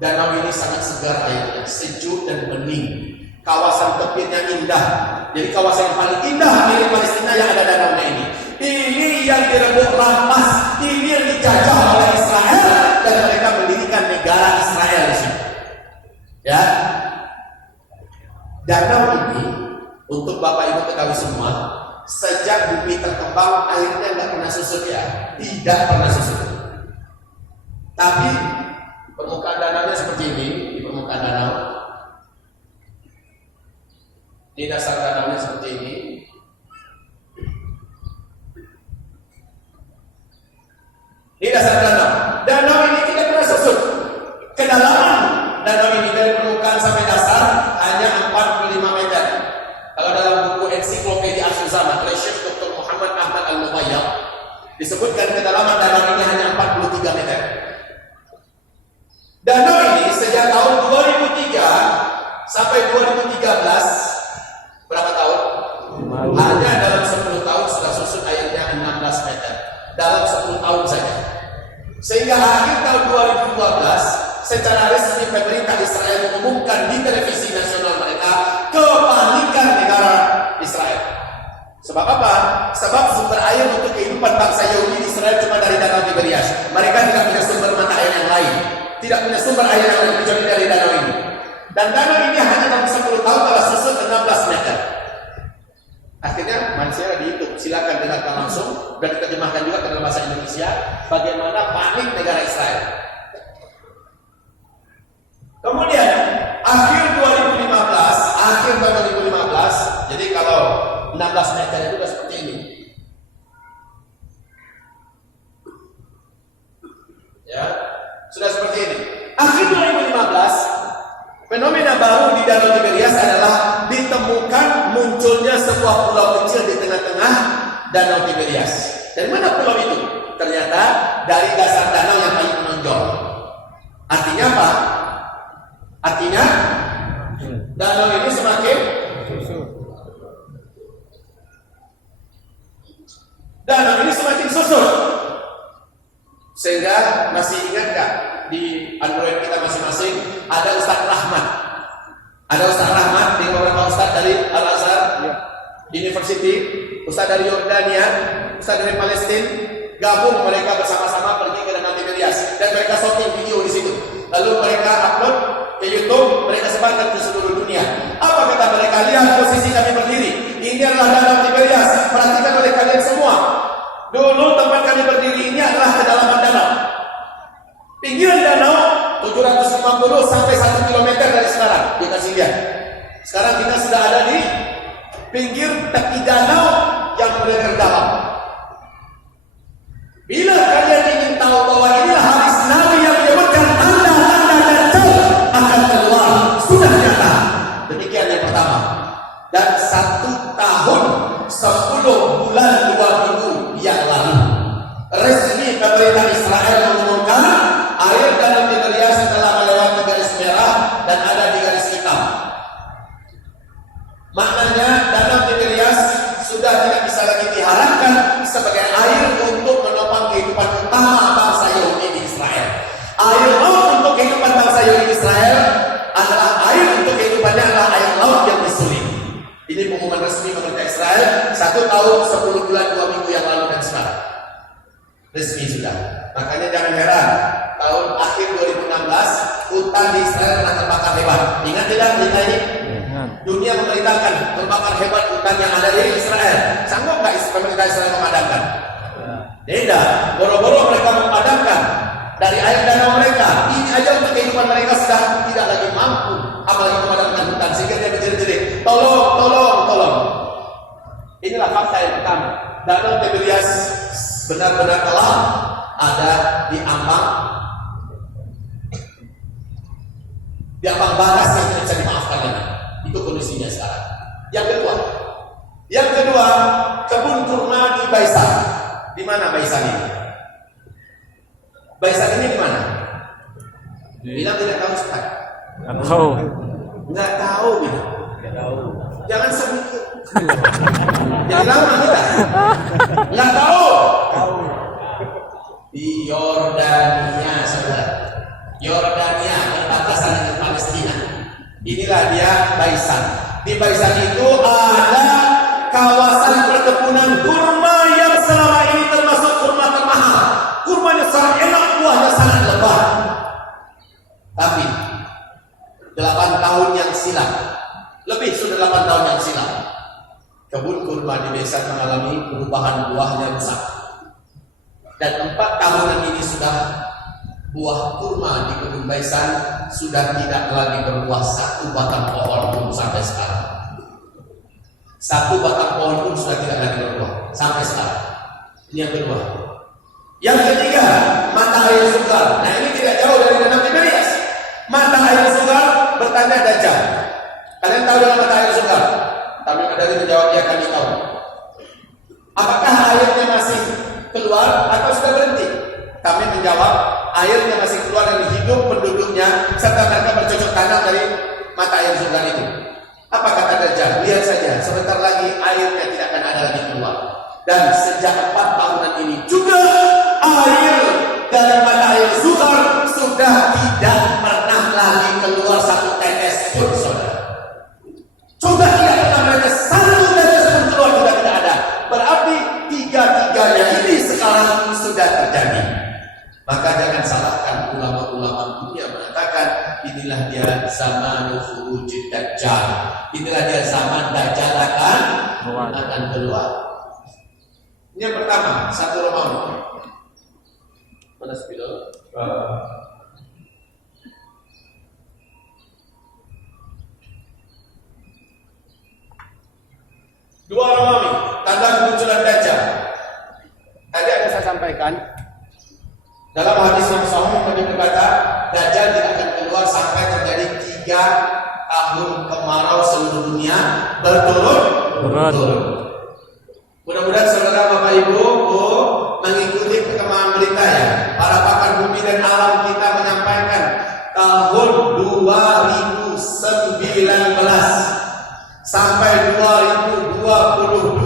Danau ini sangat segar airnya, sejuk dan bening. Kawasan tepinya indah. Jadi kawasan yang paling indah milik Palestina yang ada danaunya ini. Ini yang direbut rampas, ini yang dijajah oleh Israel dan mereka mendirikan negara Israel di sini. Ya, danau ini untuk Bapak Ibu ketahui semua, sejak bumi terkembang airnya nggak pernah susut ya, tidak pernah susut. Tapi permukaan danaunya seperti ini, di permukaan danau, di dasar danaunya seperti ini. Di dasar danau ini tidak pernah susut. Kedalaman danau ini dari permukaan sampai dasar hanya 45 meter. Kalau dalam buku ensiklopedia Asyur Zaman oleh Syekh Dr. Muhammad Ahmad Al-Mubayyad disebutkan kedalaman danau ini hanya 43 meter. Danau ini sejak tahun 2003 sampai 2013, berapa tahun? Hanya dalam 10 tahun sudah susut airnya 16 meter. Dalam 10 tahun saja. Sehingga akhir tahun 2012 secara resmi pemerintah Israel mengumumkan di televisi nasional mereka kepanikan negara Israel. Sebab apa? Sebab sumber air untuk kehidupan bangsa Yahudi di Israel cuma dari Danau Tiberias. Mereka tidak punya sumber mata air yang lain. Tidak punya sumber air yang lain kecuali dari danau ini. Dan danau ini hanya dalam 10 tahun telah susut 16 meter. Akhirnya manusia di YouTube, silakan dengarkan langsung dan diterjemahkan juga ke dalam bahasa Indonesia bagaimana panik negara Israel. Kemudian akhir tahun 2015, jadi kalau 16 meter itu sudah seperti ini. Ya, sudah seperti ini. Akhir 2015, fenomena baru di Danau Tiberias adalah ditemukan munculnya sebuah pulau kecil di tengah-tengah Danau Tiberias. Dari mana pulau itu? Ternyata dari dasar danau yang paling menonjol. Artinya apa? Artinya danau ini semakin susut. Sehingga masih ingat gak di Android kita masing-masing ada Ustaz Rahmat. Ada Ustaz Rahmat di beberapa Ustaz dari Al-Azhar University, Ustaz dari Yordania, Ustaz dari Palestina, gabung mereka bersama-sama pergi ke Danau Tiberias dan mereka shooting video di situ. Lalu mereka upload ke YouTube, mereka sebarkan ke seluruh dunia. Apa kata mereka? Lihat posisi kami berdiri. Ini adalah Danau Tiberias. Perhatikan oleh kalian semua. Dulu tempat kami berdiri ini adalah kedalaman danau. Pinggiran danau 750 sampai 1 km dari sekarang. Kita lihat. Sekarang kita sudah ada di pinggir tepi danau yang benar dalam. Bila kalian ingin tahu bahwa inilah hadis Nabi yang menyebutkan tanda-tanda Dajjal akan keluar, sudah nyata. Demikian yang pertama. Dan 1 tahun 10 bulan 2 minggu yang lalu, resmi pemerintah Israel mengumumkan air Danau Tiberias telah melewati garis merah dan ada di garis hitam. Maknanya Danau Tiberias sudah tidak bisa lagi diharapkan sebagai air untuk menopang kehidupan utama bangsa Yahudi di Israel. Air laut untuk kehidupan bangsa Yahudi di Israel adalah air untuk kehidupannya adalah air laut yang disulit. Ini pengumuman resmi pemerintah Israel 1 tahun 10 bulan 2 minggu yang lalu dan sekarang. Resmi sudah. Makanya jangan heran tahun akhir 2016 hutan di Israel pernah terbakar hebat. Ingat tidak berita ini? Dunia memberitakan terbakar hebat hutan yang ada di Israel. Sanggup nggak pemerintah Israel memadamkan? Tidak. Boro-boro mereka memadamkan dari air danau mereka. Ini aja untuk kehidupan mereka sudah tidak lagi mampu, apalagi memadamkan hutan sehingga dia menjerit-jerit, tolong. Inilah fakta yang pertama. Danau Tiberias benar-benar kelam ada di ambang batas yang tidak bisa dimaafkan lagi. Itu kondisinya sekarang. Yang kedua, kebun kurma di Baisan. Di mana Baisan ini? Baisan ini di mana? Bilang tidak tahu Ustaz. Nggak tahu bilang. Jangan sebut. Jadi lama kita. Nggak tahu. Di Yordania, saudara. Yordania berbatasan dengan Palestina. Inilah dia Baisan. Di Baisan itu ada kawasan perkebunan kurma yang selama ini termasuk kurma termahal. Kurmanya sangat enak, buahnya sangat lebat. Tapi 8 tahun yang silam, lebih sudah 8 tahun yang silam, kebun kurma di Baisan mengalami perubahan, buahnya rusak. Dan 4 tahunan ini sudah buah kurma di kebun Baisan sudah tidak lagi berbuah 1 batang pohon pun sampai sekarang. 1 batang pohon pun sudah tidak lagi berbuah sampai sekarang. Ini yang kedua. Yang ketiga, mata air Sugar. Nah, ini tidak jauh dari Danau Tiberias. Mata air Sugar bertanda Dajjal. Kalian tahu dengan mata air Sugar? Kami dari menjawab ya, kami tahu. Apakah airnya masih keluar atau sudah berhenti? Kami menjawab, airnya masih keluar dan hidup penduduknya serta mereka bercocok tanam dari mata air Sugar itu. Apa kata Dajjal? Lihat saja, sebentar lagi airnya tidak akan ada lagi keluar. Dan sejak 4 tahunan ini juga air dari mata air Sugar sudah tidak pernah lagi keluar 1 tetes pun, saudara. Sudah tidak pernah menetes 1 tetes pun keluar, sudah tidak ada. Berarti 3-tiganya ini sekarang sudah terjadi. Maka jangan salahkan ulama-ulama dunia mengatakan inilah dia zaman khurujid Dajjal. Inilah dia zaman Dajjal akan keluar. Ini yang pertama, 1 Romawi. Mana spidol? 2 Romawi, tanda kemunculan Dajjal. Tadi yang saya sampaikan, dalam hadis yang sahih Nabi berkata, Dajjal tidak akan keluar sampai terjadi 3 tahun kemarau seluruh dunia berturut-turut. Mudah-mudahan saudara Bapak Ibu mengikuti perkembangan berita ya. Para pakar bumi dan alam kita menyampaikan tahun 2019 sampai 2022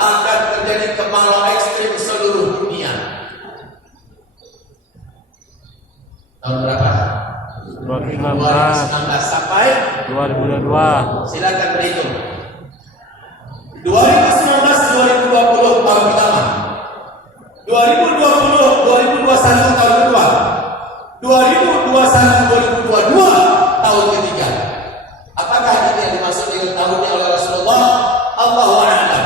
akan terjadi kemarau ekstrim seluruh dunia. Tahun berapa? 2019 sampai 2022. Silakan berhitung. 2019, 2020 tahun pertama. 2020, 2021 tahun kedua. 2021, 2022 tahun ketiga. Apakah ini yang dimaksud dengan tahunnya oleh Rasulullah? Allahu a'lam.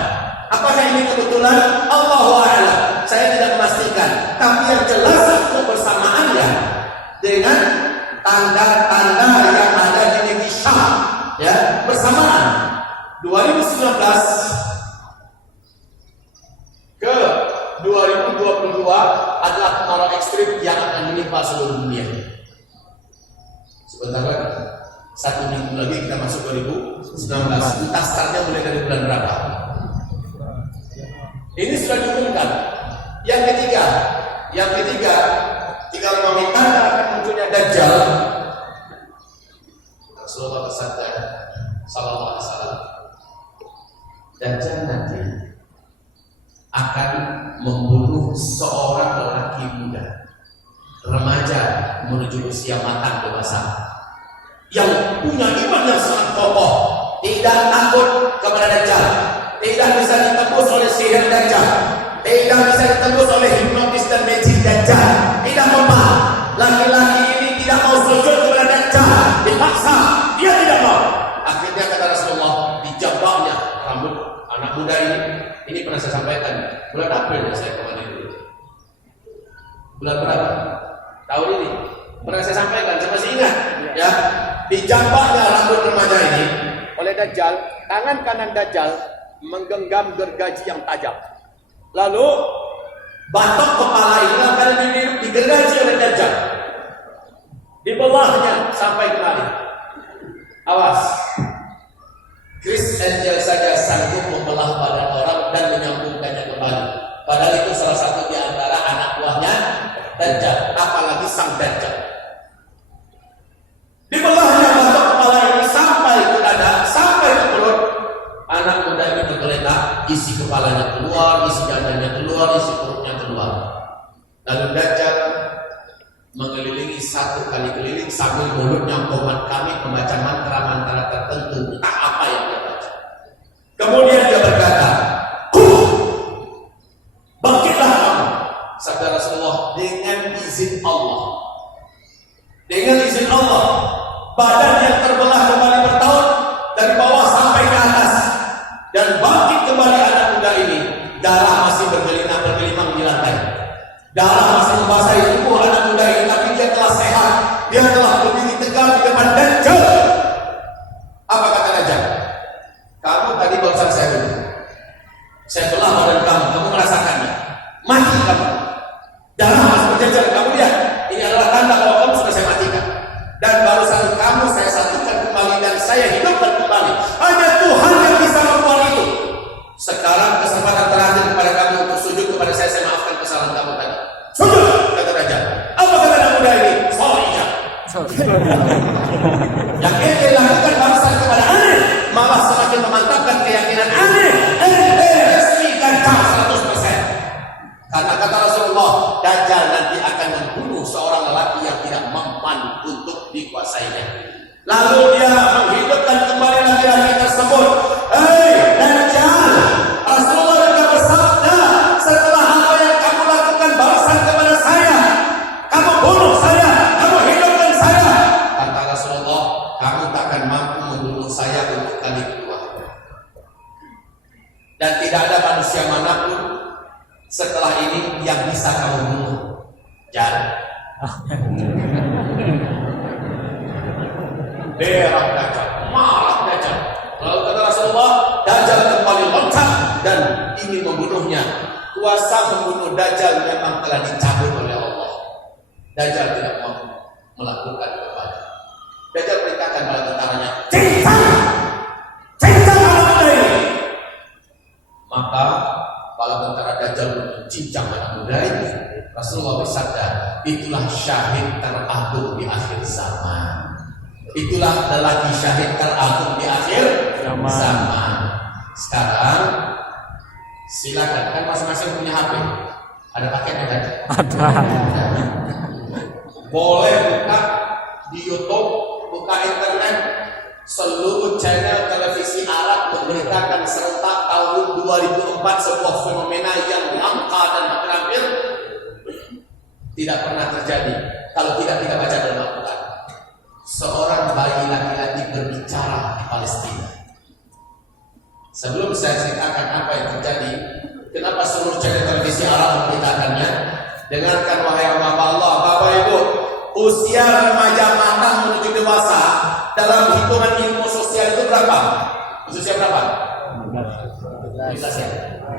Apakah ini kebetulan? Allahu a'lam. Saya tidak memastikan. Tapi yang jelas itu bersamaannya dengan tanda-tanda yang ada di negeri Syam, ya, bersamaan. 2019 ke 2022 adalah kemarau ekstrim yang akan menimpa seluruh dunia. Sebentar lagi, 1 minggu lagi kita masuk 2019. Entah startnya mulai dari bulan berapa. Ini sudah diumumkan. Yang ketiga, jika meminta akan munculnya Dajjal. Rasulullah bersabda sallallahu alaihi wasallam, Dajjal nanti akan membunuh seorang lelaki muda, remaja menuju usia matang dewasa, yang punya iman yang sangat kokoh, tidak takut kepada Dajjal, tidak bisa ditembus oleh sihir Dajjal, tidak bisa ditembus oleh hipnotis dan magic Dajjal, tidak lemah. Laki-laki ini tidak mau sujud kepada Dajjal, dipaksa, dia tidak mau. Akhirnya kata Rasulullah, dijambaknya rambut anak muda ini pernah saya sampaikan bulan April saya kemarin itu. Bulan berapa? Tahun ini pernah saya sampaikan, saya masih ingat ya. Dijambaknya rambut remaja ini oleh Dajjal, tangan kanan Dajjal menggenggam gergaji yang tajam. Lalu batok kepala ini akan belahnya sampai kemari. Awas, Chris Angel saja sanggup membelah badan orang dan menyambungkannya kembali. Padahal itu salah satu di antara anak buahnya Dajjal, apalagi sang Dajjal. Dibelahnya batok kepala ini sampai ke dada, sampai ke perut. Anak muda ini bergeletak, isi kepalanya keluar, isi dadanya keluar, isi perutnya keluar. Lalu Dajjal mengelilingi satu kali keliling sambil mulutnya kami membaca mantra-mantra tertentu, entah apa yang dia baca. Kemudian dia berkata, bangkitlah kamu, sabda Rasulullah, dengan izin Allah. Dengan izin Allah, badan yang terbelah kembali bertaut dari bawah sampai ke atas, dan bangkit kembali anak muda ini. Darah masih bergelimang di lantai. Darah masih membasahi tubuh anak muda ini, tapi dia telah sehat. Dia telah berdiri tegak di depan Dajjal. Apa kata Dajjal? Kamu tadi barusan saya dulu. Saya belah badan kamu, kamu merasakannya. Mati kamu. Darah masih berjajar. Kamu lihat, ini adalah tanda bahwa kamu sudah saya matikan. Dan baru satu kamu saya satukan kembali dan saya hidupkan kembali. Hanya Tuhan yang bisa membuat itu. Sekarang kesempatan terakhir kepada kamu untuk sujud kepada saya maafkan kesalahan kamu tadi. Sujud, kata Dajjal. Apa kata anak muda ini? Sorry. Yang ini lakukan balasan kepada aneh, malah semakin memantapkan keyakinan aneh. Resmi Dajjal 100%. Karena kata Rasulullah, Dajjal nanti akan membunuh seorang lelaki yang tidak mempan untuk dikuasainya. Lalu dia menghidupkan kembali laki-laki tersebut. Dajjal, Rasulullah juga bersabda, setelah apa yang kamu lakukan balasan kepada saya, kamu bunuh saya, kamu hidupkan saya. Kata Rasulullah, kamu takkan mampu membunuh saya untuk kali kedua. Dan tidak ada manusia manapun setelah ini yang bisa kamu bunuh. Jangan. Berah Dajjal, marah Dajjal. Lalu kata Rasulullah, Dajjal kembali loncat dan ingin membunuhnya. Kuasa membunuh Dajjal memang telah dicabut oleh Allah. Dajjal tidak mau melakukan kembali. Dajjal perintahkan pada tentaranya, cincang anak muda ini. Maka para tentara Dajjal mencincang anak muda ini. Rasulullah bersabda, itulah syahid teragung di akhir zaman. Itulah lelaki syahid teragung di akhir zaman. Sekarang silakan, kan masing-masing punya HP. Ada paketnya kan? Ada. Boleh buka di YouTube, buka internet, seluruh channel televisi Arab memberitakan serentak tahun 2004 sebuah fenomena yang langka dan hampir tidak pernah terjadi kalau tidak kita baca dalam Al-Quran. Seorang bayi laki-laki berbicara di Palestina. Sebelum saya ceritakan apa yang terjadi, kenapa seluruh channel televisi Arab memberitakannya, dengarkan wahai hamba Allah, Bapak Ibu, usia remaja matang menuju dewasa dalam hitungan ilmu sosial itu berapa? Usia berapa? 15 ya.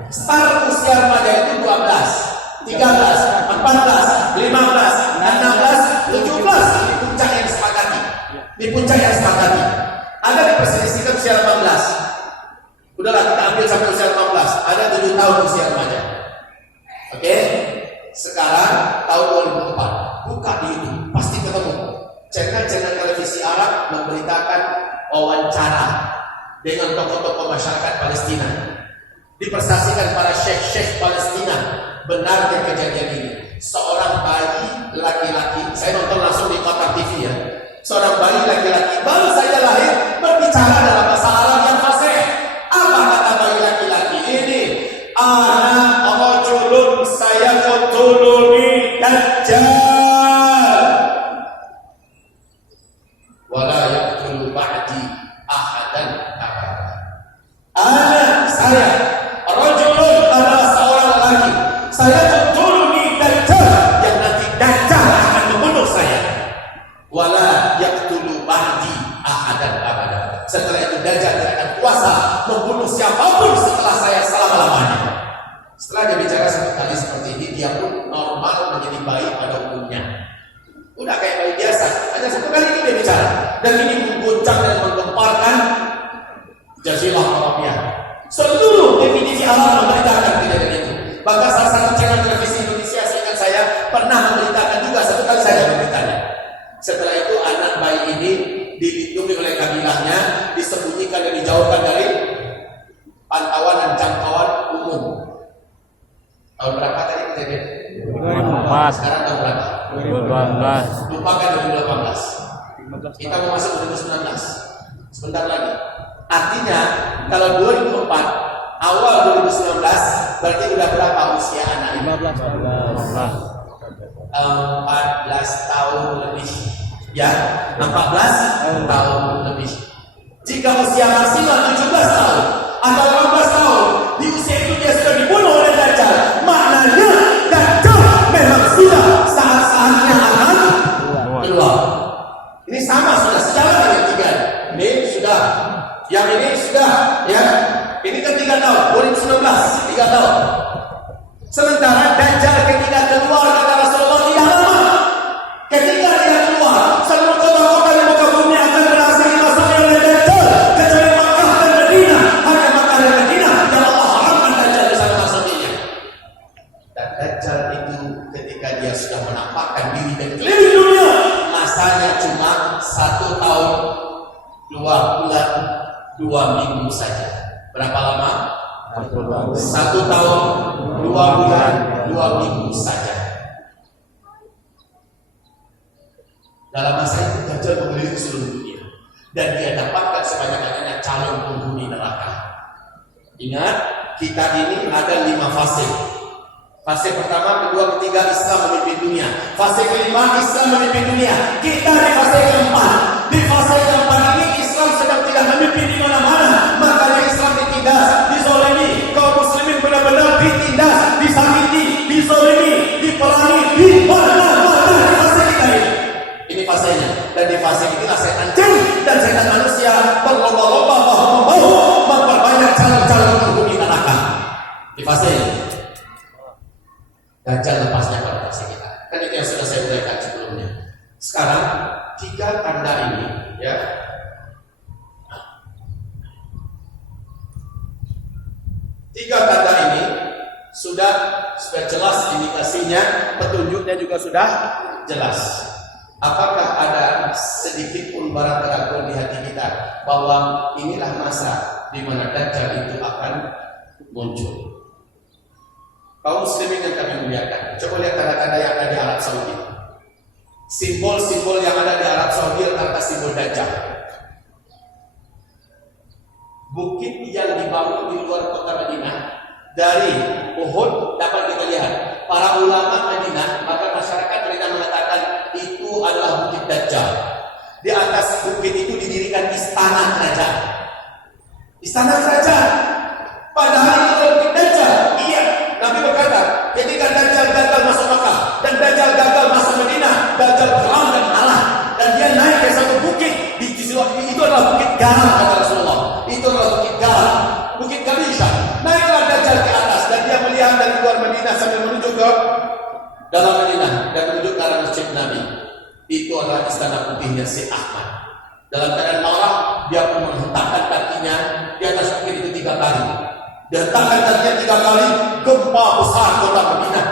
Start usia remaja itu 12, 13, 14, 15, 16, 17 di puncak yang sepakati. Di puncak yang sepakati. Ada diperselisihkan usia 18. Udahlah kita ambil sampai usia 18. Ada 7 tahun usia remaja. Oke? Sekarang tahun 2004. Buka di YouTube, pasti ketemu. Channel-channel televisi Arab memberitakan wawancara dengan tokoh-tokoh masyarakat Palestina. Dipersaksikan para syekh-syekh Palestina. Benar kejadian ini. Seorang bayi laki-laki, saya nonton langsung di Qatar TV ya. Seorang bayi laki-laki baru saja lahir berbicara dalam bahasa Arab yang fasih. Apa kata bayi laki-laki ini? Ana rajulun sayaqtuluni Dajjal wala yaqtulu ba'di ahadan abada. Ana saya rajulun adalah seorang lelaki. Saya qatuluni Dajjal yang nanti Dajjal akan membunuh saya. Wala yaqtulu ba'di ahadan abada. Setelah itu Dajjal tidak akan kuasa membunuh siapapun setelah saya selama-lamanya. Setelah dia bicara satu kali seperti ini, dia pun normal menjadi bayi pada umumnya. Udah kayak bayi biasa, hanya satu kali dan ini mengguncang dan menggemparkan Jazirah Arabia. Seluruh definisi alam memberitakan kejadian itu. Bahkan salah satu channel televisi Indonesia, seingat saya, pernah memberitakan juga, satu kali saja memberitakannya. Setelah itu anak bayi ini dilindungi oleh kabilahnya, disembunyikan dan dijauhkan dari pantauan dan jangkauan umum. Tahun berapa tadi kejadian? 2014. Sekarang tahun berapa? 2012. Lupakan 2018. Kita mau masuk 2019. Sebentar lagi. Artinya kalau 2004 awal 2019 berarti udah berapa usia anak ini? 14 tahun lebih. Ya, 14 tahun lebih. Jika usia maksimal 17 tahun atau 18 tahun, di usia itu dia sudah dibunuh oleh Dajjal. Maknanya Dajjal memang sudah saat-saatnya akan keluar. Ini sama sudah sejalan dengan tiga. Ini sudah, yang ini sudah, ya. Ini kan 3 tahun, 2019, 3 tahun. Sementara Dajjal ketika keluar kata Rasulullah tidak lama. Ketika dia keluar, seluruh kota-kota di muka bumi akan berhasil dimasuki oleh Dajjal, kecuali Makkah dan Madinah. Hanya Makkah dan Madinah yang Allah haramkan Dajjal bisa memasukinya. Dan Dajjal itu ketika dia sudah menampakkan diri dan keliling dunia, masanya cuma 1 tahun 2 bulan 2 minggu saja. Berapa lama? 1 tahun 2 bulan 2 minggu saja. Dalam masa itu Dajjal mengelilingi seluruh dunia dan dia dapatkan sebanyak-banyaknya calon penghuni neraka. Ingat, kita ini ada 5 fase. Fase pertama, kedua, ketiga Islam memimpin dunia. Fase kelima Islam memimpin dunia. Kita di fase keempat. Di fase keempat ini Islam sedang tidak memimpin di mana-mana. Makanya Islam ditindas, dizolimi. Kaum muslimin benar-benar ditindas, disakiti, dizolimi, diperangi, di mana-mana di fase kita ini. Ini fasenya. Dan di fase inilah setan jin dan setan manusia berlomba-lomba bahu-membahu memperbanyak calon-calon penghuni neraka. Di fase ini. Dajjal lepasnya pada fase kita. Kan itu yang sudah saya uraikan sebelumnya. Sekarang 3 tanda ini, ya. Tiga tanda ini sudah jelas indikasinya, petunjuknya juga sudah jelas. Apakah ada sedikit pun barang keraguan di hati kita bahwa inilah masa di mana Dajjal itu akan muncul? Kaum muslimin yang kami muliakan, coba lihat tanda-tanda yang ada di Arab Saudi. Simbol-simbol yang ada di Arab Saudi adalah simbol Dajjal. Bukit yang dibangun di luar kota Madinah dari Uhud dapat kita lihat. Para ulama Madinah, maka masyarakat Madinah mengatakan itu adalah Bukit Dajjal. Di atas bukit itu didirikan istana kerajaan. Istana kerajaan. Padahal itu Bukit Dajjal. Iya. Nabi berkata, ketika Dajjal gagal masuk Makkah dan Dajjal gagal masuk Madinah, Dajjal perang dan kalah, dan dia naik ke satu bukit. Itu adalah bukit garam kata Rasulullah. Itu adalah bukit garam, bukit Kabisha. Naiklah Dajjal ke atas dan dia melihat dari luar Madinah sambil menuju ke dalam Madinah dan menuju ke arah Masjid Nabi. Itu adalah istana putihnya Syekh Ahmad. Dalam keadaan marah, dia pun menghentakkan kakinya di atas bukit itu 3 kali. Dihentakkan kakinya 3 kali, gempa besar kota Madinah.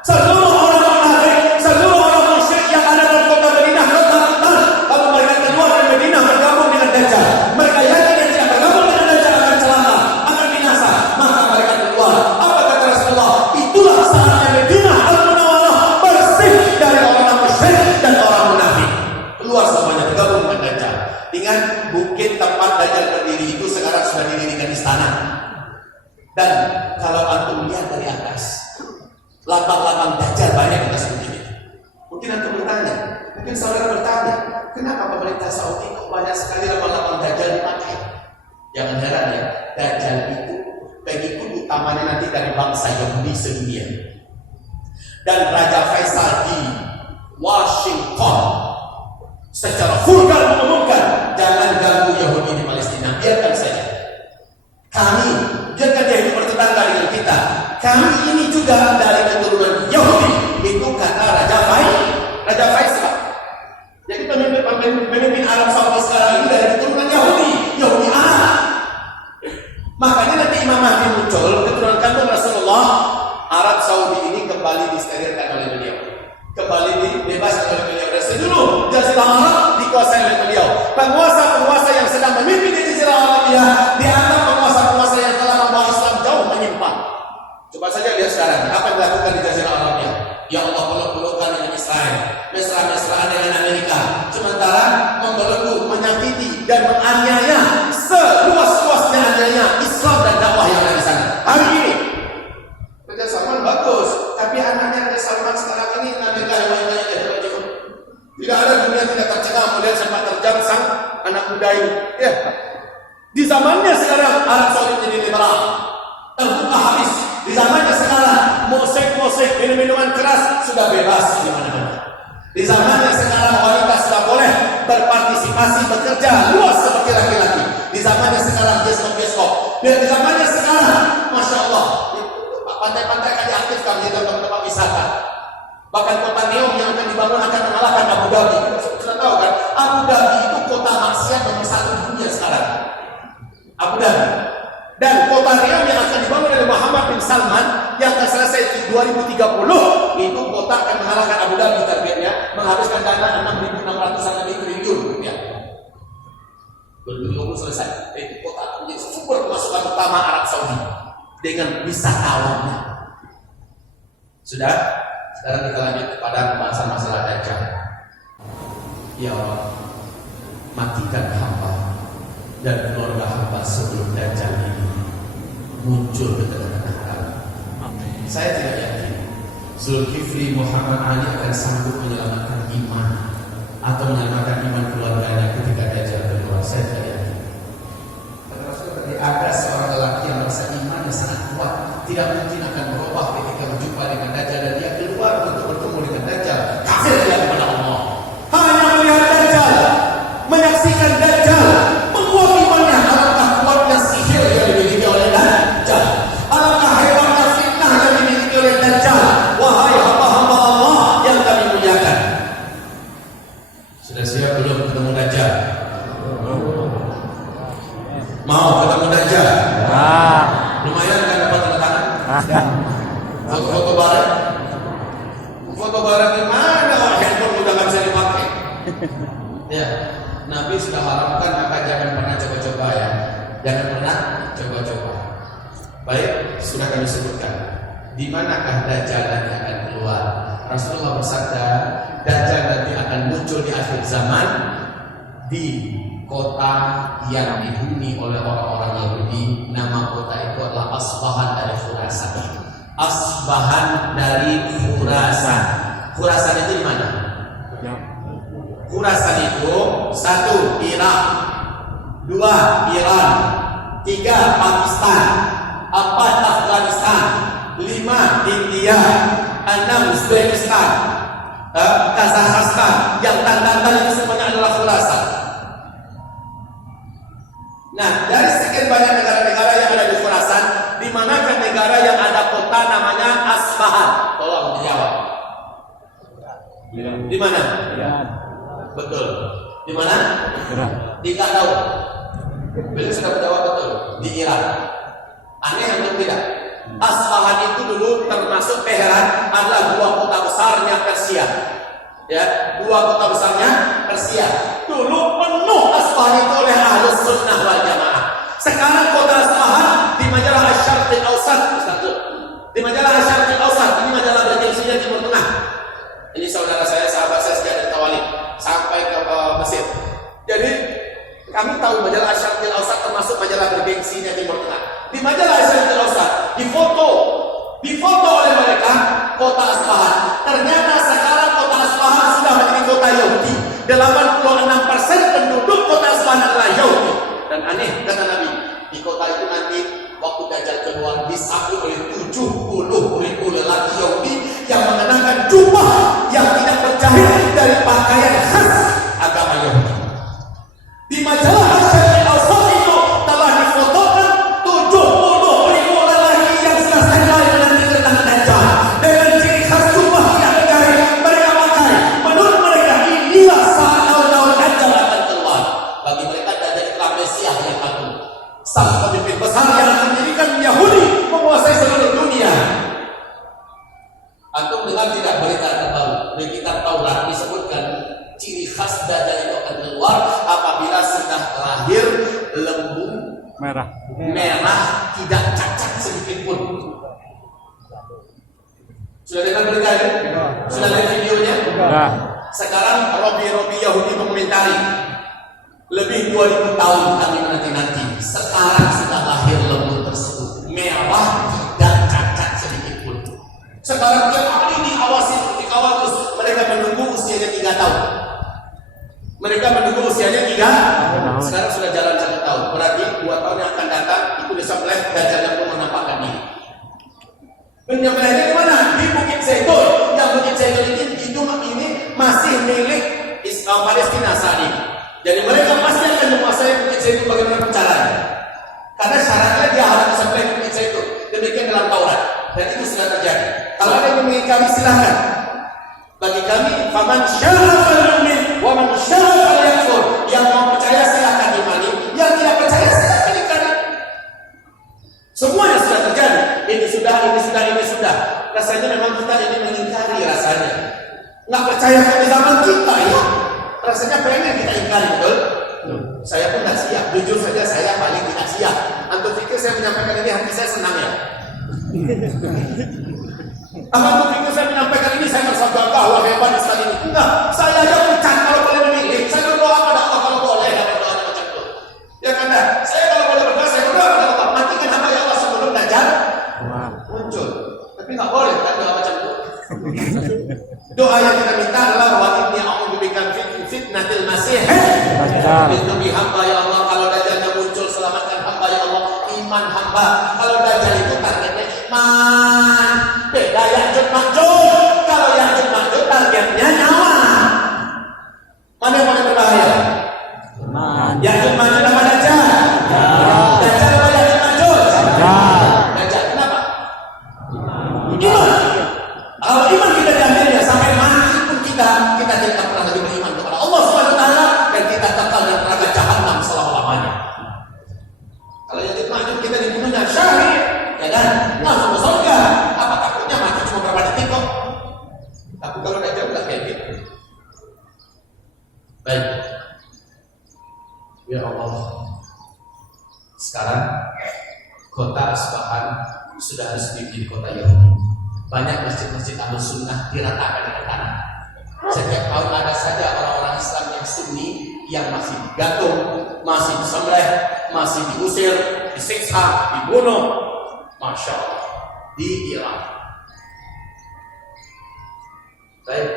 Seluruh orang munafik, seluruh orang musyrik yang ada dalam kota Madinah ketakutan. Lalu mereka keluar dari Madinah bergabung dengan Dajjal. Mereka yakin yang tidak bergabung dengan Dajjal akan celaka, akan binasa. Maka mereka keluar. Apa kata Rasulullah? Itulah saatnya Madinah Al-Munawwarah bersih dari orang musyrik dan orang munafik. Keluar semuanya bergabung dengan Dajjal. Ingat, bukit tempat Dajjal berdiri itu sekarang sudah didirikan istana. Dan kalau antum lihat dari atas, lapang-lapang Dajjal banyak di atas bukit itu. Mungkin antum bertanya, mungkin saudara bertanya, kenapa pemerintah Saudi kok banyak sekali lapang-lapang Dajjal dipakai? Jangan heran ya, Dajjal itu pengikut utamanya nanti dari bangsa Yahudi sedunia. Dan Raja Faisal di Washington secara vulgar mengumumkan, jangan ganggu Yahudi di Palestina, biarkan saja. Kami, biarkan dia hidup bertetangga dengan kita. Kami ini juga dari keturunan Yahudi. Itu kata Raja Faisal. Jadi pemimpin Arab Saudi digantikan oleh beliau, kembali dibebaskan oleh beliau, dan seluruh Jazirah Arab dikuasai oleh beliau. Penguasa-penguasa yang sedang memimpin di Jazirah Arabia dianggap penguasa-penguasa yang telah membawa Islam jauh menyimpang. Coba saja lihat sekarang apa yang dilakukan di Jazirah Arabia. Ya Allah, peluk-pelukan dengan Israel, mesra-mesraan dengan Amerika, sementara membelenggu, menyakiti dan menganiaya seluas-luasnya aniaya Islam dan dakwah yang ada di sana. Hari ini Raja Salman bagus, tapi anaknya Raja Salman sekarang ini tidak ada dunia tidak tercegah melihat sepak terjang sang anak muda ini. Ya. Di zamannya sekarang Arab Saudi menjadi liberal, terbuka habis. Di zamannya sekarang musik-musik, minum-minuman keras sudah bebas di mana-mana. Di zamannya sekarang wanita sudah boleh berpartisipasi bekerja luas seperti laki-laki. Di zamannya sekarang bioskop. Dan di zamannya sekarang, masya Allah, pantai-pantai akan diaktifkan di tempat-tempat wisata. Bahkan kota Neom yang akan dibangun akan mengalahkan Abu Dhabi. Sudah tahu kan? Abu Dhabi itu kota maksiat nomor 1 dunia sekarang. Abu Dhabi. Dan kota Riyadh yang akan dibangun oleh Muhammad bin Salman yang akan selesai di 2030 itu kota akan mengalahkan Abu Dhabi targetnya, menghabiskan dana 6.600 triliun rupiah. 2020 selesai. Itu kota menjadi sumber pemasukan utama Arab Saudi dengan wisatawannya. Sudah? Sekarang kita lanjut kepada pembahasan masalah Dajjal. Ya Allah, matikan hamba dan keluarga hamba sebelum Dajjal ini muncul di tengah-tengah kami. Saya tidak yakin Zulkifli Muhammad Ali akan sanggup menyelamatkan iman atau menyelamatkan iman keluarganya ketika Dajjal keluar. Saya tidak yakin. Seperti ada seorang lelaki yang merasa imannya sangat kuat, tidak mungkin akan berubah ketika berjumpa dengan Dajjal dan dia keluar untuk bertemu dengan Dajjal. Kafir dia kepada Allah. Hanya melihat Dajjal, menyaksikan Dajjal, menguat imannya. Alangkah kuatnya sihir yang dimiliki oleh Dajjal. Alangkah hebatnya fitnah yang dimiliki oleh Dajjal. Wahai hamba-hamba Allah yang kami muliakan, sudah siap belum ketemu Dajjal? Mau ketemu Dajjal? Lumayan kan dapat tanda tangan? Foto-foto bareng? Foto bareng di mana? Handphone udah nggak bisa dipakai. Ya, Nabi sudah haramkan, maka jangan pernah coba-coba ya. Jangan pernah coba-coba. Baik, sudah kami sebutkan. Di manakah Dajjal nanti akan keluar? Rasulullah bersabda, Dajjal nanti akan muncul di akhir zaman di kota yang dihuni oleh orang-orang Yahudi. Nama kota itu adalah Asbahan dari Khurasan. Asbahan dari Khurasan. Khurasan itu di mana? Khurasan itu 1. Irak, 2. Iran, 3. Pakistan, 4. Afghanistan, 5. India, 6. Uzbekistan, Kazakhstan. Yang tanda-tanda itu semuanya adalah Khurasan. Nah, dari sekian banyak negara-negara yang ada di Khurasan, di manakah negara yang ada kota namanya Asbahan? Tolong dijawab. Di mana? Betul. Di mana? Tidak tahu. Beliau sudah menjawab betul. Di Iran. Aneh atau tidak? Asbahan itu dulu termasuk Teheran adalah 2 kota besarnya Persia. Ya, 2 kota besarnya Persia. Dulu penuh Asbahan itu oleh Ahlus Sunnah wal Jamaah. Sekarang kota Asbahan di majalah Asy-Syarqil Awsat, di majalah Asy-Syarqil Awsat, ini majalah bergengsinya Timur Tengah. Ini saudara saya, sahabat saya sejak dari Tawalib sampai ke Mesir. Jadi kami tahu majalah Asy-Syarqil Awsat termasuk majalah bergengsinya Timur Tengah. Di majalah Asy-Syarqil Awsat difoto oleh mereka kota Asbahan. Ternyata sekarang kota Asbahan sudah menjadi kota Yahudi. 86% penduduk kota Asbahan adalah Yahudi. Dan aneh kata Nabi, di kota itu nanti waktu Dajjal keluar disambut oleh 70.000 lelaki Yahudi yang mengenakan jubah yang tidak berjahit dari pakaian khas agama Yahudi. Di majalah Asy-Syarqil Awsat itu telah difotokan 70.000 lelaki yang sudah standar dengan dikenakan Dajjal dengan ciri khas jubah tidak berjahit mereka pakai. Menurut mereka inilah saat tahun-tahun Dajjal akan keluar. Bagi mereka Dajjal adalah Mesias yang agung, sang pemimpin besar yang akan menjadikan Yahudi menguasai seluruh dunia. Antum dengar tidak berita terbaru di kitab Taurat disebutkan ciri khas Dajjal itu akan keluar apabila sudah lahir lembu Merah. merah, tidak cacat sedikit pun. Sudah dengar berita ini? Sudah lihat videonya? Sudah. Sekarang Robi Yahudi mengomentari, lebih 2000 tahun kami menanti-nanti. Sekarang sudah lahir lembu tersebut, merah, tidak cacat sedikit pun. Sekarang tiap hari diawasi, dikawal terus. Mereka menunggu usianya 3 tahun. Mereka menunggu usianya 3 tahun. Sekarang sudah jalan 1 tahun. Berarti 2 tahun yang akan datang itu disembelih Dajjal pun menampakkan diri. Penyembelihannya di mana? Di Bukit Zaitun. Yang Bukit Zaitun ini masih milik Palestina saat ini. Jadi mereka pasti akan menguasai Bukit Zaitun bagaimana caranya. Karena syaratnya dia harus disembelih di Bukit Zaitun. Demikian dalam Taurat. Dan itu sudah terjadi. Kalau ada yang memiliki silakan. Bagi kami, faman syara'a falyu'min wa man syara'a falyakfur. Yang mau percaya silakan imani, yang tidak percaya silakan ingkari. Semuanya sudah terjadi. Ini sudah. Rasanya memang kita ini mengingkari rasanya. Nggak percaya di zaman kita ya. Rasanya pengen kita ingkari, betul? Saya pun tidak siap. Jujur saja saya paling tidak siap. Antum pikir saya menyampaikan ini hati saya senang ya? Antum pikir saya menyampaikan ini saya merasa bangga, wah hebat Islam ini? Enggak. Saya aja pecat kalau boleh memilih. Saya berdoa pada Allah kalau boleh dapat doa macam itu. Ya kan? Saya kalau boleh berdoa saya berdoa pada Allah. Matikan hamba ya Allah sebelum Dajjal muncul. Tapi nggak boleh kan doa macam itu. Doa yang kita minta adalah wa inni a'udzubika min fitnatil masih. Lindungi hamba ya Allah kalau Dajjalnya muncul, selamatkan hamba ya Allah, iman hamba. Kalau Dajjal itu targetnya iman. Beda Ya'juj Ma'juj. Kalau Ya'juj Ma'juj targetnya nyawa. Mana yang paling berbahaya? Ya'juj Ma'juj apa Dajjal? Dajjal apa Ya'juj Ma'juj? Dajjal. Kenapa? Iman. Kalau iman kita diambilnya sampai mati pun kita tidak pernah lagi beriman kepada Allah Subhanahu wa taala dan kita kekal dalam neraka jahanam selama-lamanya. Kalau Ya'juj Ma'juj kita dibunuhnya syahid, ya kan? Langsung ke surga. Apa takutnya mati cuma berapa detik kok? Tapi kalau Dajjal enggak kayak gitu. Baik. Ya Allah. Sekarang kota Asbahan sudah resmi menjadi kota Yahudi. Banyak masjid-masjid Ahlus Sunnah diratakan dengan tanah. Setiap tahun ada saja orang-orang Islam yang Sunni yang masih digantung, masih disembelih, masih diusir, disiksa, dibunuh. Masya Allah di Iran. Baik.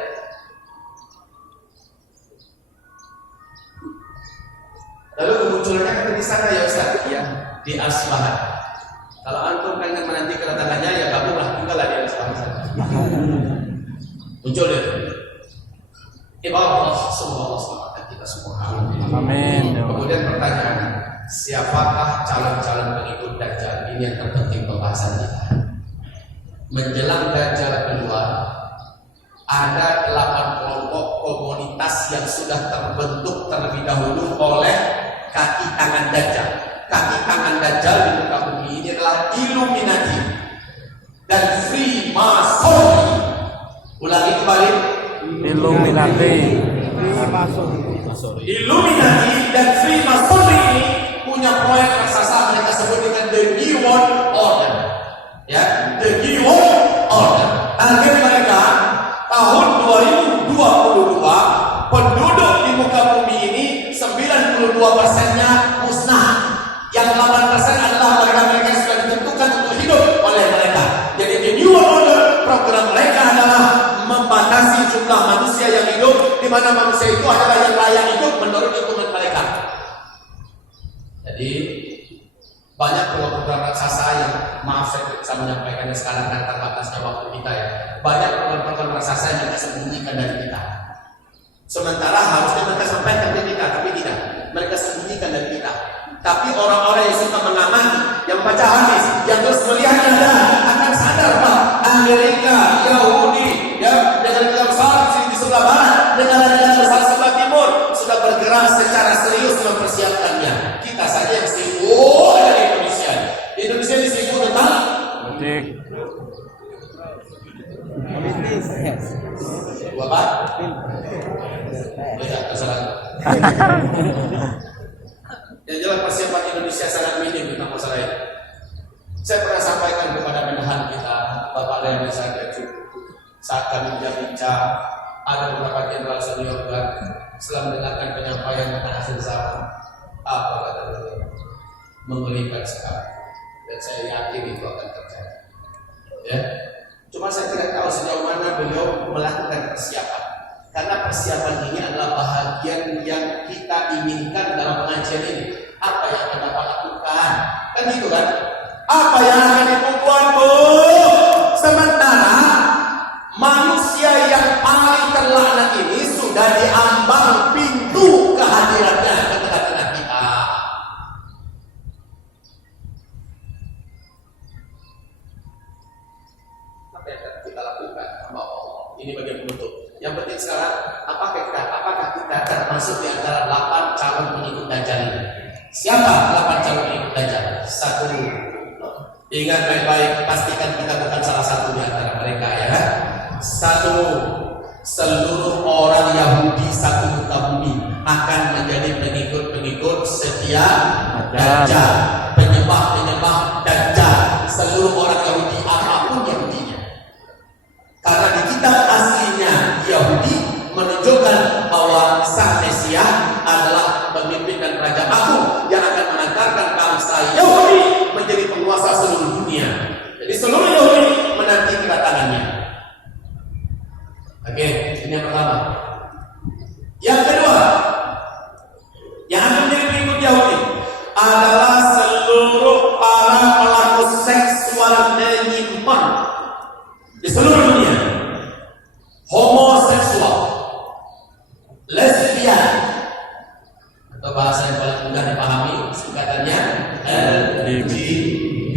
Lalu kemunculannya kan di sana ya Ustaz? Ya, di Asbahan. Kalau antum pengen menanti kedatangannya ya gabunglah tinggallah di Asbahan sana. Muncul dia. Allah semua selamatkan kita semua. Amin. Kemudian pertanyaan, siapakah calon-calon pengikut Dajjal? Ini yang terpenting pembahasan kita. Menjelang Dajjal keluar, ada 8 kelompok komunitas yang sudah terbentuk terlebih dahulu oleh kaki tangan Dajjal. Kaki tangan Dajjal di muka bumi ini adalah Illuminati dan Freemasonry. Ulangi kembali. Illuminati. Illuminati dan Freemasonry ini punya proyek raksasa, mereka sebut dengan The New World Order. Ya, The New World Order. Target mereka tahun 2022 penduduk di muka bumi ini 92%-nya musnah. Yang 8% adalah mereka-mereka yang sudah ditentukan untuk hidup oleh mereka. Jadi The New World Order program mereka adalah membatasi jumlah manusia yang hidup, di mana manusia itu adalah yang layak hidup menurut hitungan mereka. Jadi banyak program raksasa yang, maaf saya bisa menyampaikannya sekarang karena terbatasnya waktu kita ya. Banyak program raksasa yang mereka sembunyikan dari kita. Sementara harusnya mereka sampaikan ke kita, tapi tidak. Mereka sembunyikan dari kita. Tapi orang-orang yang suka mengamati, yang baca hadis, yang terus melihatnya akan sadar Pak, Amerika, Yahudi, ya negara-negara besar di sebelah barat, negara-negara besar sebelah timur sudah bergerak secara serius mempersiapkannya. Kita saja yang sibuk dari Indonesia. Di Indonesia ini sibuk tentang Politik. Bapak? Ya, terserah. Yang jelas persiapan Indonesia sangat minim tentang masalah ini. Saya pernah sampaikan kepada menahan kita, Bapak Leonard Sadaju, saat kami bincang, ada beberapa jenderal senior dan setelah mendengarkan penyampaian akhir zaman, apa kata beliau? Mengerikan sekali, dan saya yakin itu akan terjadi. Ya, cuma saya tidak tahu sejauh mana beliau melakukan persiapan, karena persiapan ini adalah bahagian yang kita inginkan dalam pengajian ini. Apa yang akan Bapak lakukan? Kan gitu kan? Apa yang akan dibuat, Bu? Sementara manusia yang paling terlaknat ini sudah diambang pintu kehadirannya ke tengah-tengah kita. Apa yang akan kita lakukan? Ini bagian penutup. Yang penting sekarang, apakah kita termasuk di antara 8 calon pengikut Dajjal ini? Siapa 8 calon pengikut Dajjal? 1. Ingat baik-baik, pastikan kita bukan salah satu di antara mereka ya. 1. Seluruh orang Yahudi satu muka bumi akan menjadi pengikut-pengikut setia Dajjal, penyembah-penyembah Dajjal. Seluruh orang Yahudi apapun Yahudinya. Karena di kitab aslinya Yahudi menunjukkan bahwa Sang Mesia adalah pemimpin dan raja agung yang akan mengantarkan bangsa Yahudi menjadi penguasa seluruh dunia. Jadi seluruh Yahudi menanti kedatangannya. Oke, ini yang pertama. Yang kedua, yang akan menjadi pengikut Yahudi adalah seluruh para pelaku seksual menyimpang di seluruh dunia. Homoseksual, lesbian, atau bahasa yang paling mudah dipahami singkatannya LGBT.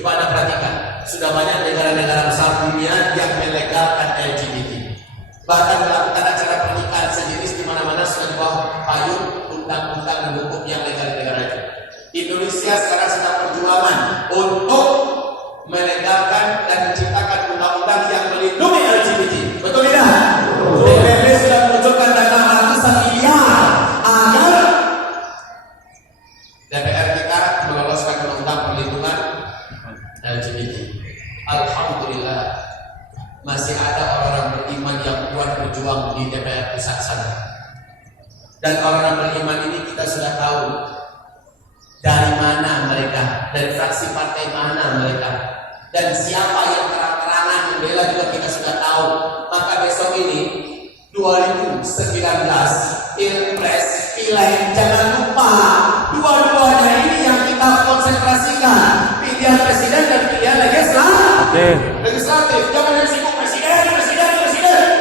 Coba Anda perhatikan, sudah banyak negara-negara besar dunia yang melegalkan LGBT. Bahkan melakukan acara pernikahan sejenis di mana-mana sudah di bawah payung undang-undang dan hukum yang legal di negara itu. Indonesia sekarang sedang perjuangan untuk melegalkan dan menciptakan undang-undang yang melindungi LGBT. Betul tidak? PBB sudah menunjukkan dana ratusan miliar agar DPR kita meloloskan undang-undang perlindungan LGBT. Alhamdulillah, masih ada orang beriman yang kuat berjuang di DPR pusat sana. Dan orang beriman ini kita sudah tahu dari mana mereka, dari fraksi partai mana mereka, dan siapa yang terang-terangan membela juga kita sudah tahu. Maka besok ini 2019 Pilpres, Pileg, jangan lupa dua-duanya ini yang kita konsentrasikan, pilihan presiden dan pilihan legislatif. Jangan hanya sibuk presiden,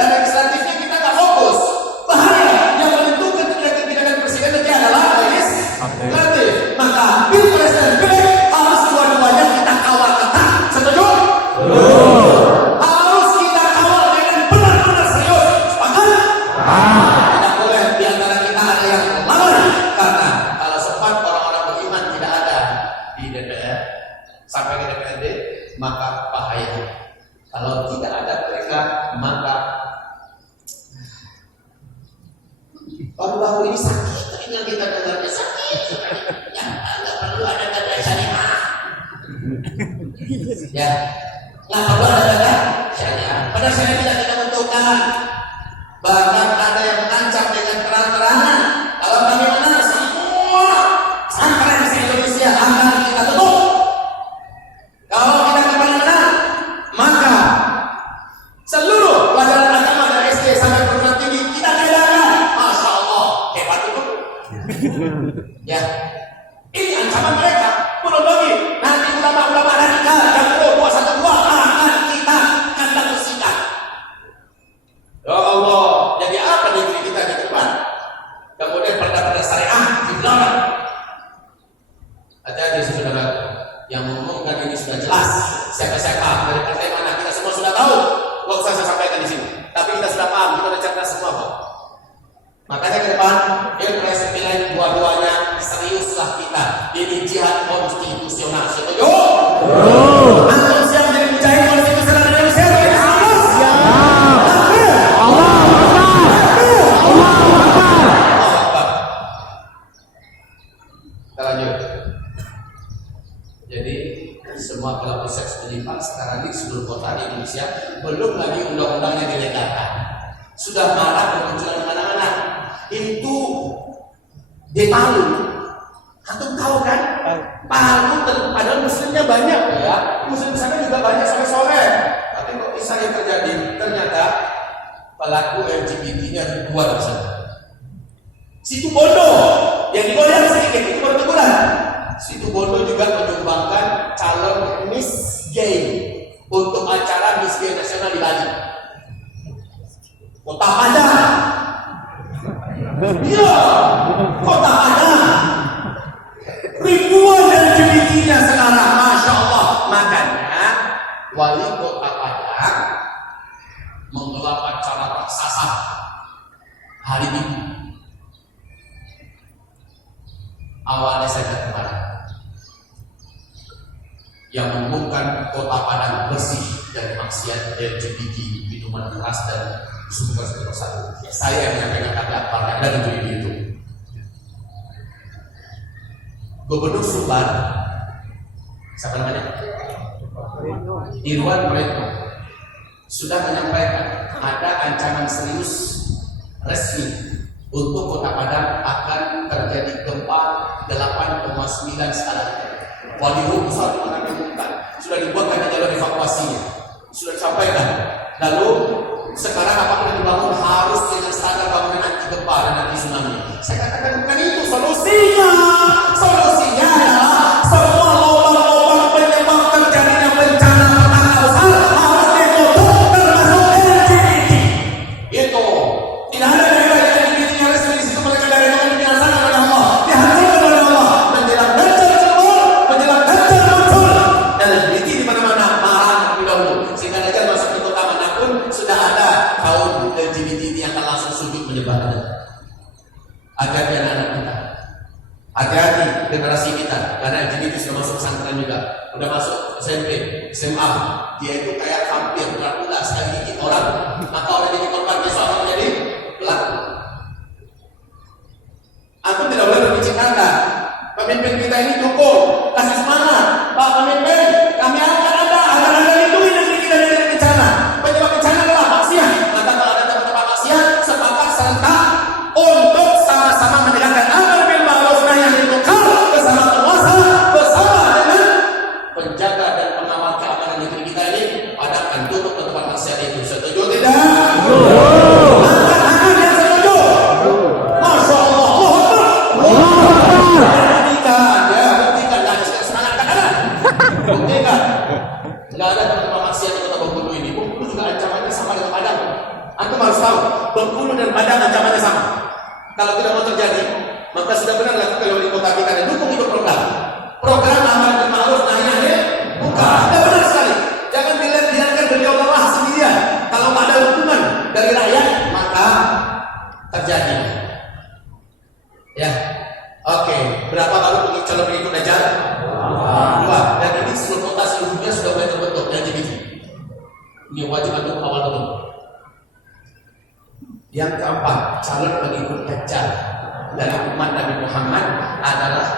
dan legislatifnya kita nggak fokus. Bahaya, yang menentukan kebijakan presiden nanti adalah legislatif. Maka Pilpres dan Pileg harus dua-duanya kita kawal ketat. Setuju? Harus kita kawal dengan benar-benar serius. Sepakat? Tidak boleh di antara kita ada yang lalai, karena kalau sempat orang-orang beriman tidak ada di DPR sampai ke DPRD, maka bahaya. Kalau tidak ada mereka, maka baru-baru ini sakit yang kita dengarnya sakit. Ya, nggak perlu ada data syariah. Ya, nggak perlu ada data syariah. Padahal saya tidak menentukan. Bahkan ada yang mengancam dengan terang-terangan. Kalau kami menang, semua pesantren di Indonesia akan kita tutup. Kalau kita kembali menang, maka seluruh pelajaran agama dari SD sampai perguruan tinggi kita tiadakan. Masya Allah, hebat itu. Ya, ini ancaman mereka. Belum lagi nanti ulama-ulama radikal yang 212 akan kita kandang bersikap. Ya Allah, jadi apa negeri kita di depan? Kemudian perda-perda syariah dilarang. Hati-hati saudara, yang mengumumkan ini sudah jelas. Siapa-siapa dari partai mana kita semua sudah tahu. Gak usah saya sampaikan di sini. Tapi kita sudah paham, kita sudah cerdas semua kok. Makanya ke depan Pilpres Pileg dua-duanya seriuslah kita. Ini jihad penyegaran. Sudah marah bermunculan anak-anak. Itu di Palu. Antum tahu kan? Palu padahal muslimnya banyak ya. Muslim sana juga banyak sampai sore. Tapi kok kisah yang terjadi? Ternyata pelaku LGBT-nya keluar dari sana. Situ Bondo yang digoyang sedikit itu baru teguran. Situ Bondo juga menyumbangkan calon Miss Gay untuk acara Miss Gay nasional di Bali. Kota Padang. Iya, Kota Padang. Ribuan LGBT-nya sekarang, Masya Allah. Makanya wali Kota Padang menggelar acara raksasa hari Minggu. Awalnya saya kemarin yang mengumumkan Kota Padang bersih dari maksiat LGBT, minuman keras dan sumber satu. Saya yang menyampaikan kata partai dan itu. Gubernur Sumbar, siapa namanya? Irwan Retno sudah menyampaikan ada ancaman serius resmi untuk Kota Padang akan terjadi gempa 8,9 skala Richter. Wali Pusat mengumumkan sudah dibuatkan jalur evakuasinya, sudah disampaikan. Lalu sekarang apapun yang dibangun harus dengan standar bangunan anti gempa dan anti tsunami. Saya katakan bukan itu solusinya. Solusinya adalah semua lubang-lubang penyebab terjadinya bencana petaka besar harus ditutup termasuk LGBT. Itu tidak ada daerah yang LGBT-nya resmi di situ, mereka dari yang dibiasakan oleh Allah, dihancurkan oleh Allah, menjelang Dajjal keluar, menjelang Dajjal muncul. LGBT di mana-mana marah lebih dahulu sehingga Dajjal masuk ke kota manapun sudah ada kaum LGBT yang akan langsung sujud menyembah. Hati-hati anak-anak kita, hati-hati generasi kita, karena LGBT sudah masuk pesantren juga, sudah masuk SMP, SMA, dia itu kayak hampir Dracula sekali gigit orang, maka orang jadi korban besok akan menjadi pelaku. Aku tidak boleh berbicara. Pemimpin kita ini dukung, kasih semangat, Pak Pemimpin, kami akan agar Anda lindungi negeri kita dari bencana. Penyebab bencana adalah maksiat. Maka kalau ada tempat-tempat maksiat, sepakat serentak untuk sama-sama menegakkan amar bil ma'ruf nahi anil munkar bersama penguasa, bersama dengan penjaga dan pengawal keamanan negeri kita ini. Padahal tutup tempat maksiat itu. Setuju tidak? Angkat tangan yang setuju. Masya Allah. Buktikan, ya, buktikan. Jangan semangat kanan. Buktikan. Tidak ada tempat maksiat di kota Bengkulu ini. Bengkulu juga ancamannya sama dengan Padang. Antum harus tahu, Bengkulu dan Padang ancamannya sama. Kalau tidak mau terjadi, maka sudah benar lakukan oleh kota kita dan dukung itu program amar bil ma'ruf nahi anil munkar. Sudah benar sekali. Jangan biarkan beliau lelah sendirian. Kalau tak ada hukuman dari rakyat, maka terjadi. Ya, oke. Berapa baru calon pengikut Dajjal? 2. Dan ini seluruh kota seluruh dunia sudah mulai terbentuk LGBT. Ini wajib untuk awal betul. Yang keempat, calon pengikut Dajjal dari umat Nabi Muhammad adalah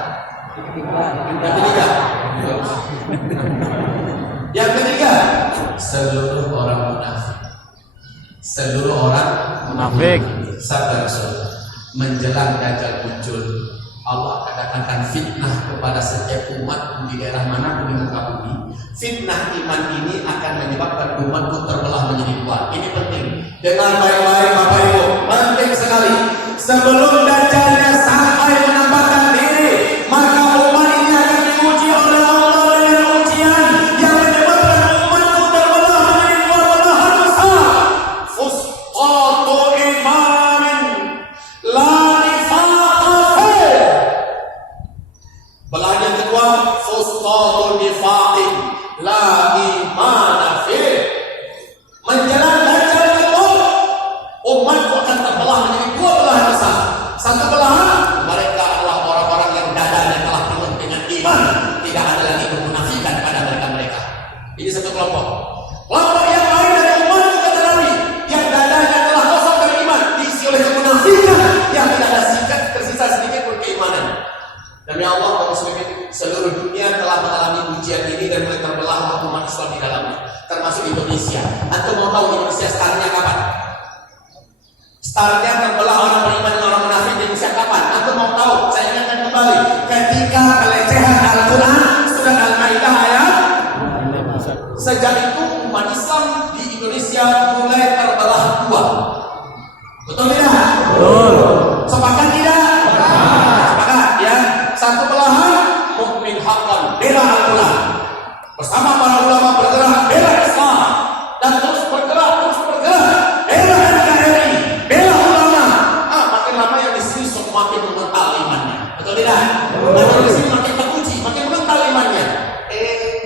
yang ketiga, seluruh orang munafik. Seluruh orang munafik. Sabda Rasulullah, menjelang Dajjal muncul, Allah akan datangkan fitnah kepada setiap umat di daerah manapun di muka bumi. Fitnah iman ini akan menyebabkan umatku terbelah menjadi dua. Ini penting. Dengar baik-baik Bapak Ibu, penting sekali. Sebelum Dajjalnya sampai menampakkan diri, maka umat ini akan diuji oleh Allah dengan ujian yang menyebabkan umatku terbelah menjadi dua belahan besar. Fusqatu imanin la nifaqa. Belahan yang kedua, fusqatu nifaqin la imana fi. Menjelang Dajjal keluar, umatku akan terbelah menjadi dua belahan besar. Startnya terbelah orang beriman dan orang munafik di usia kapan? Aku mau tahu. Saya ingatkan kembali. Ketika pelecehan Al-Quran surat Al-Maidah ayat. Sejak itu umat Islam di Indonesia mulai terbelah dua. Betul tidak? Betul. Sepakat tidak? Sepakat ya. Satu belahan mukmin haqqan bela Al-Quran. Bersama para ulama bergerak bela Islam dan terus bergerak bela NKRI, bela ulama. Makin lama yang di sini semakin mengental imannya. Betul tidak? Makin di sini makin teruji, makin mengental imannya.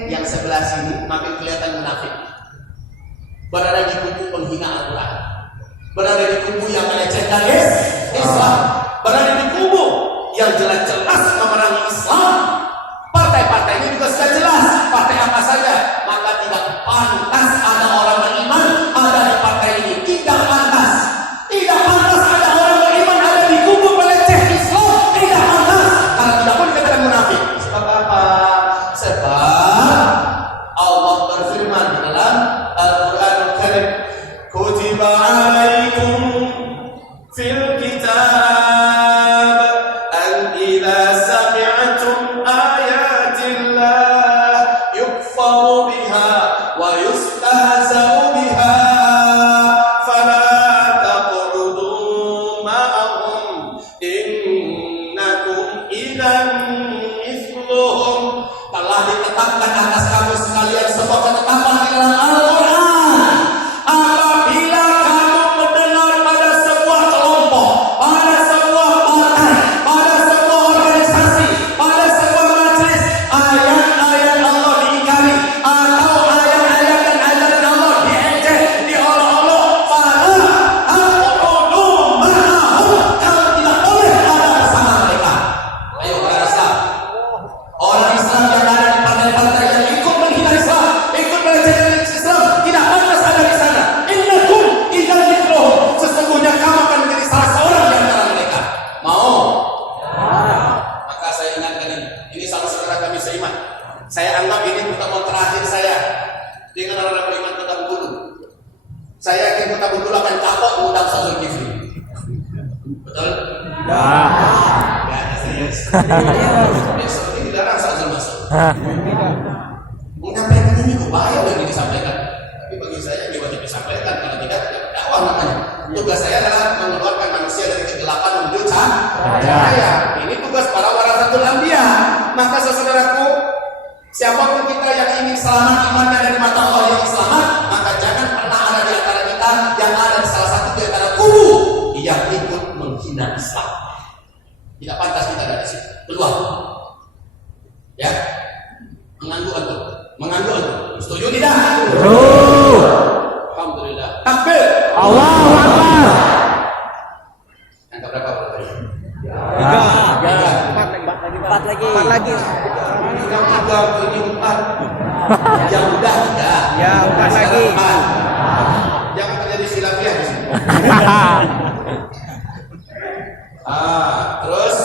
Yang sebelah sini makin kelihatan munafik. Berada di kubu penghina Al-Quran, berada di kubu yang melecehkan Islam, berada di kubu yang jelas-jelas memerangi Islam. Partai-partainya juga sudah jelas, partai apa saja. Maka tidak pantas ada orang beriman ada di partai ini. Tidak pantas. Tidak pantas ada orang beriman ada di kubu peleceh Islam. Tidak pantas. Karena tidak pun dikatakan munafik. Sebab apa? Sebab Allah berfirman di dalam Al-Quran Al-Karim, kutiba alaikum fil kitab an idza sami'tum ayatillah yukfaru biha wa yustahza'u biha fala taq'udu ma'ahum innakum idzan mithluhum. Telah ditetapkan atas kamu sekalian sebuah ketetapan di dalam Al-Quran. Apabila kamu mendengar pada sebuah kelompok, pada sebuah partai, pada sebuah organisasi, pada sebuah majelis, ayat-ayat Allah diingkari atau ayat-ayat dan ajaran Allah diejek, diolok-olok, fala taq'udu ma'ahum. Kamu tidak boleh ada bersama mereka. Ayo orang Islam, orang Islam yang ada di partai-partai yang ikut menghina Islam, ikut melecehkan Islam, tidak pantas ada di sana. Innakum idzan mithluhum. Sesungguhnya kamu akan menjadi salah seorang di antara mereka. Mau? Maka saya ingatkan ini sama saudara kami seiman. Saya anggap ini pertemuan terakhir saya dengan orang beriman Kota Bengkulu. Saya yakin Kota Bengkulu akan kapok mengundang Ustaz Zulkifli. Betul? Ya. Gak ada serius. Besok ini dilarang Ustaz Zul masuk. Menyampaikan ini kok bahaya bagi disampaikan. Tapi bagi saya ini wajib disampaikan. Kalau tidak, ya berdakwah namanya. Tugas saya adalah mengeluarkan manusia dari kegelapan menuju cahaya. Ini tugas para warasatul anbiya. Maka saudaraku, siapapun kita yang ingin selamat imannya dari mata Allah yang selamat, maka jangan pernah ada di antara kita yang ada di salah satu di antara kubu yang ikut menghina Islam. Tidak pantas kita ada di situ. Keluar. Ya. Mengganggu antum. Setuju tidak? Betul. Alhamdulillah. Takbir. Allahu Akbar. Yang keberapa berarti? Empat lagi. Yang tiga, ini empat. Yang udah tiga. Ya, empat lagi. Jangan terjadi silafiah di sini. Terus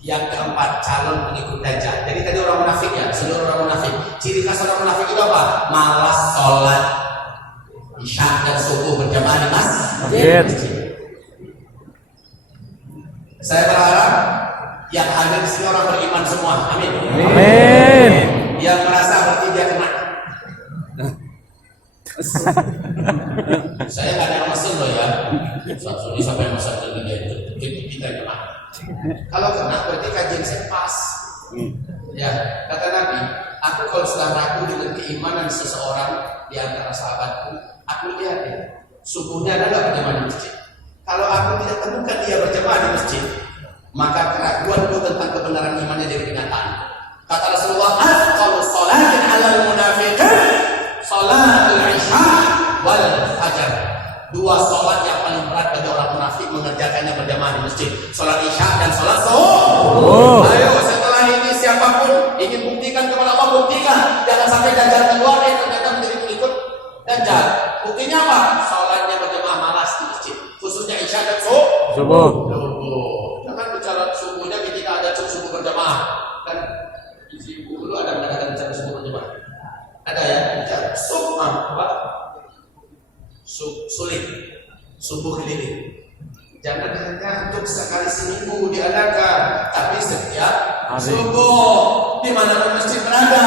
yang keempat, calon pengikut Dajjal. Jadi tadi orang munafik ya, seluruh orang munafik. Ciri khas orang munafik itu apa? Malas sholat isya dan subuh berjamaah di masjid. Saya berharap yang ada di sini orang beriman semua. Amin. Amin. Yang merasa berarti dia kena. Saya nggak ada yang mesen loh ya. Ini sampai masa dari dia itu kita kena. Kalau kena berarti kajian saya pas. Ya, kata Nabi, aku kalau sedang ragu dengan keimanan seseorang di antara sahabatku, aku lihat ya, subuhnya ada nggak berjamaah di masjid. Kalau aku tidak temukan dia berjamaah di masjid, maka keraguanku tentang kebenaran imannya jadi kenyataan. Kata Rasulullah, "Afdalu sholatin 'alal munafiqin sholatul isya wal fajar." Dua sholat yang paling berat bagi orang munafik mengerjakannya berjamaah di masjid, sholat isya dan sholat subuh. Ayo setelah ini siapapun ingin buktikan kepada Allah, buktikan. Jangan sampai Dajjal keluar ternyata menjadi pengikut Dajjal. Buktinya apa? Sholatnya berjamaah malas di masjid, khususnya isya dan subuh. Jangan bicara subuhnya ketika ada subuh berjamaah. Kan di sini dulu ada mengadakan bicara subuh berjamaah. Ada ya bicara subuh apa? Sulit, subuh keliling. Jangan hanya untuk sekali seminggu diadakan, tapi setiap hari. subuh di mana masjid berada.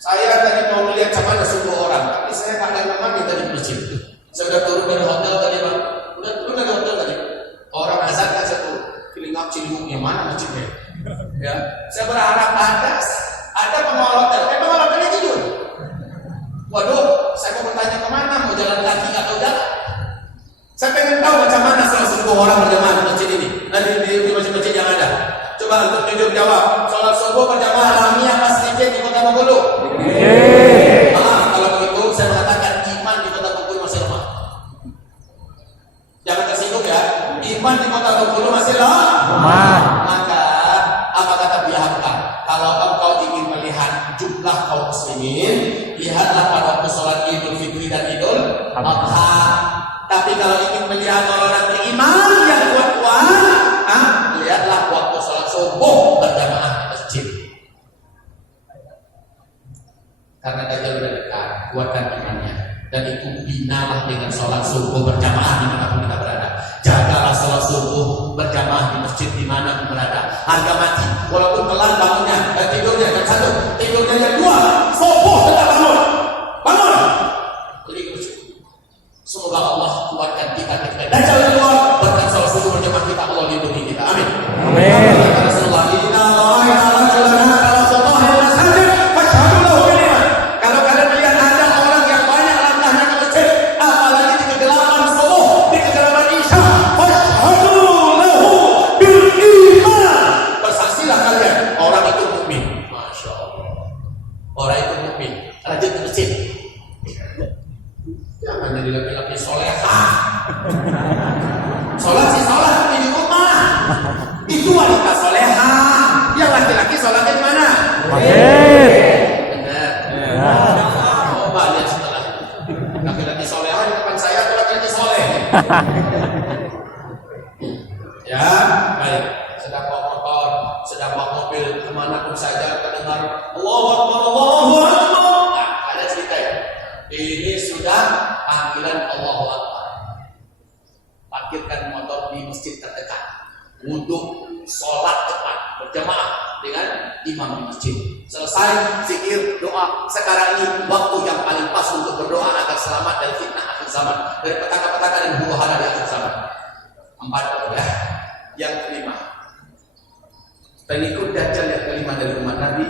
Saya tadi mau melihat cuman ada subuh orang, tapi saya pakai memang tadi di masjid. Saya sudah turun dari hotel tadi, Bang. Udah turun dari hotel tadi. Orang azan kan satu. Kilingap Ciliwung yang mana masjidnya? Ya, saya berharap ada pengelola hotel. Pengelola hotelnya tidur. Waduh, saya mau bertanya kemana? Mau jalan kaki atau jalan? Saya pengen tahu macam mana sholat subuh orang berjamaah di masjid ini. Nanti di masjid-masjid yang ada. Coba untuk jujur jawab. Sholat subuh berjamaah alami apa sedikit di Kota Bengkulu? Kalau begitu saya mengatakan iman di Kota Bengkulu masih lemah. Jangan tersinggung ya. Iman di Kota Bengkulu masih lemah. Maka apa kata Bihamka? Kalau engkau ingin melihat jumlah kaum muslimin, lihatlah pada waktu sholat Idul Fitri dan Idul Adha. Tapi kalau ingin melihat orang beriman yang kuat-kuat, lihatlah waktu sholat subuh berjamaah di masjid. Karena Dajjal sudah dekat, kuatkan imannya. Dan itu binalah dengan sholat subuh berjamaah dimanapun kita berada. Jagalah sholat subuh berjamaah di masjid dimanapun berada. Harga mati, walaupun telat bangunnya dan tidurnya jam 1, tidurnya jam 2, subuh tetap bangun. Bangun! Pergi ke masjid. Semoga Allah kuatkan kita ketika Dajjal keluar, berkat sholat subuh berjamaah kita, Allah lindungi kita. Amin. Amin. Kalau kalian melihat ada orang yang banyak langkahnya ke masjid, apalagi di kegelapan subuh, di kegelapan isya, fashhadu lahu bil iman. Bersaksilah kalian, orang itu mukmin. Masya Allah. Orang itu mukmin. Rajin ke masjid. Jangan jadi laki-laki solehah. Sholat sih sholat di rumah. Itu wanita solehah. Yang laki-laki sholatnya di mana? Masjid. Benar. Coba lihat setelah laki-laki solehah di depan saya atau laki-laki soleh. Ya, baik. Sedang bawa motor, sedang bawa mobil, kemanapun saja terdengar Allahu Akbar, Allahu Akbar. Nah, ada cerita ya. Ini sudah panggilan Allahu Akbar. Parkirkan motor di masjid terdekat. Wudhu, sholat tepat berjamaah dengan imam di masjid. Selesai zikir, doa. Sekarang ini waktu yang paling pas untuk berdoa agar selamat dari fitnah akhir zaman, dari petaka-petaka dan huru-hara di akhir zaman. 4 ya. Yang kelima, pengikut Dajjal yang kelima dari umat Nabi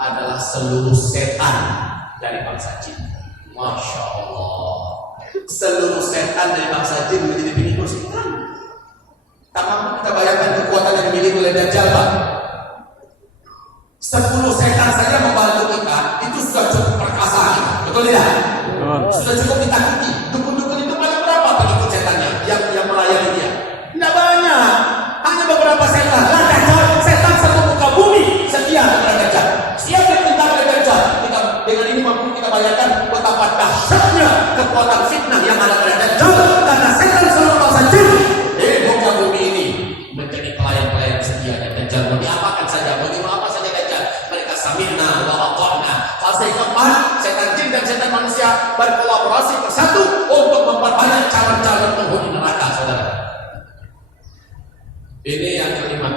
adalah seluruh setan dari bangsa jin. Masya Allah. Seluruh setan dari bangsa jin menjadi pengikut setan. Tak mampu kita bayangkan kekuatan yang dimiliki oleh Dajjal, Pak. 10 setan saja membantu kita, itu sudah cukup perkasa. Betul tidak? Sudah cukup ditakuti. Dukun-dukun itu paling berapa pengikut setannya yang melayani dia? Tidak banyak. Hanya beberapa setan. Lah Dajjal, setan satu muka bumi setia kepada Dajjal. Siap diperintah oleh Dajjal. Dengan ini mampu kita bayangkan betapa dahsyatnya kekuatan fitnah yang ada pada Dajjal. Karena setan seluruh bangsa jin muka bumi ini menjadi pelayan-pelayan setianya Dajjal. Mau diapakan saja, mau diapa apa saja Dajjal, mereka samina wa ata'na. Fase keempat, setan jin dan setan manusia berkolaborasi bersatu untuk memperbanyak calon-calon penghuni neraka, saudara. Ini yang kelima.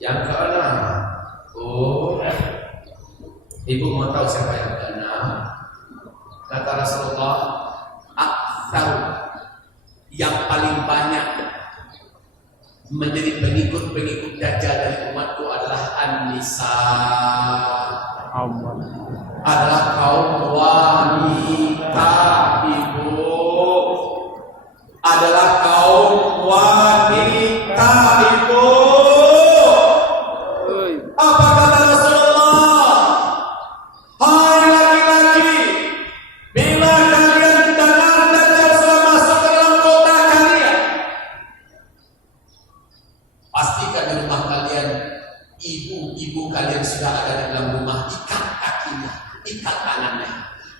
Yang keenam, ibu mau tahu siapa yang keenam? Kata Rasulullah, aktsar, yang paling banyak menjadi pengikut-pengikut Dajjal dari umatku adalah an-nisa, adalah kaum wanita, ibu, adalah kaum wanita, ibu. Apa kata Rasulullah? Hai laki-laki, bila kalian dengar Dajjal sudah masuk ke dalam kota kalian, pastikan di rumah kalian ibu-ibu kalian sudah ada di dalam rumah. Ikat kakinya, ikat tangannya.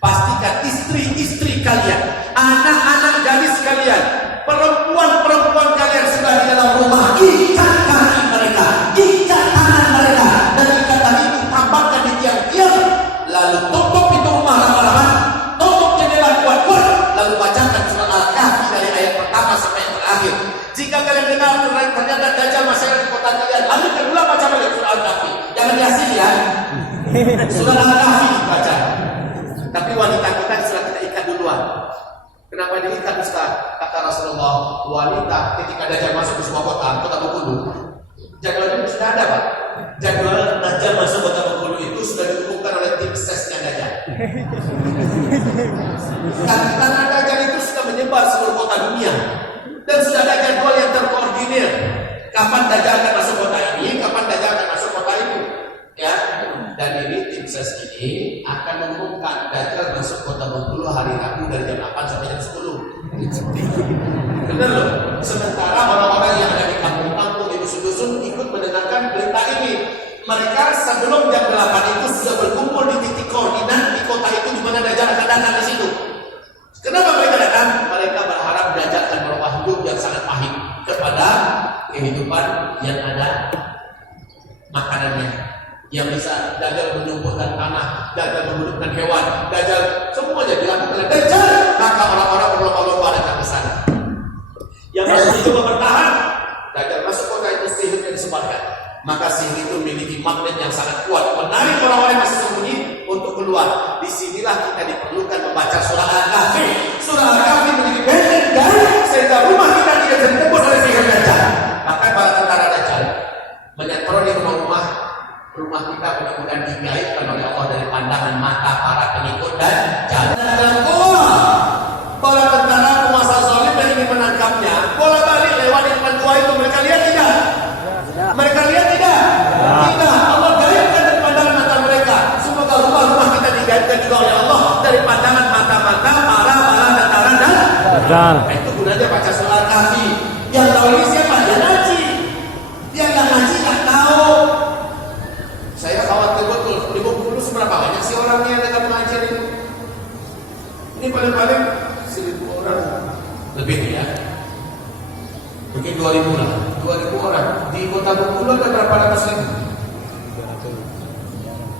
Pastikan istri-istri kalian, anak-anak gadis kalian, perempuan-perempuan kalian sudah di dalam rumah. Ikat kaki mereka, ikat tangan mereka, dan ikatan itu tambahkan di tiang-tiang. Lalu tutup pintu rumah rapat-rapat, tutup jendela kuat-kuat, lalu baca imajinasi ya. Surah Al-Kahfi baca. Tapi wanita kita sudah kita ikat duluan. Kenapa diikat Ustaz? Kata Rasulullah, wanita ketika Dajjal masuk ke sebuah kota Bengkulu, jadwalnya sudah ada Pak. Jadwal Dajjal masuk kota Bengkulu itu sudah diumumkan oleh tim sesnya Dajjal. Karena Dajjal itu sudah menyebar seluruh kota dunia dan sudah ada jadwal yang terkoordinir. Kapan Dajjal akan masuk kota ini, kapan Dajjal akan masuk kota itu, ya. Dan ini tim ses ini akan mengumumkan Dajjal masuk kota Bengkulu hari Rabu dari jam 8 sampai jam 10. Benar loh. Sementara orang-orang yang ada di kampung-kampung, di dusun-dusun ikut mendengarkan berita ini. Mereka sebelum jam 8 itu sudah berkumpul di titik koordinat di kota itu di mana Dajjal akan datang ke situ. Kenapa mereka datang? Mereka berharap Dajjal akan merubah hidup yang sangat pahit kepada kehidupan yang ada makanannya, yang bisa Dajjal menyuburkan tanah, Dajjal menghidupkan hewan, Dajjal semuanya dilakukan oleh Dajjal. Maka orang-orang berlomba-lomba datang ke sana. Yang masih coba bertahan, Dajjal masuk kota itu sihirnya disebarkan. Maka sihir itu memiliki magnet yang sangat kuat, menarik orang-orang yang masih sembunyi untuk keluar. Disinilah kita diperlukan membaca surah Al-Kahfi. Surah Al-Kahfi menjadi benteng gaib sehingga rumah kita tidak bisa ditembus oleh sihir Dajjal. Maka para tentara Dajjal menyetro di rumah-rumah kita mudah-mudahan digaibkan oleh Allah dari pandangan mata para pengikut Dajjal. Dan para tentara penguasa zalim yang ingin menangkapnya bola balik lewat di depan gua itu, mereka lihat tidak? Mereka lihat tidak? Tidak. Allah gaibkan dari pandangan mata mereka. Semoga rumah-rumah kita digaibkan juga oleh Allah dari pandangan mata-mata para tentara Dajjal. Itu gunanya baca surah Al-Kahfi. Yang tahu ini siapa? Yang ngaji. Yang nggak ngaji nggak tahu. Saya khawatir betul. Di Bengkulu seberapa banyak sih orangnya yang datang mengajar ini? Ini paling-paling 1.000 orang lebih ya. Mungkin 2.000 lah. 2.000 orang. Di kota Bengkulu ada berapa ratus ribu?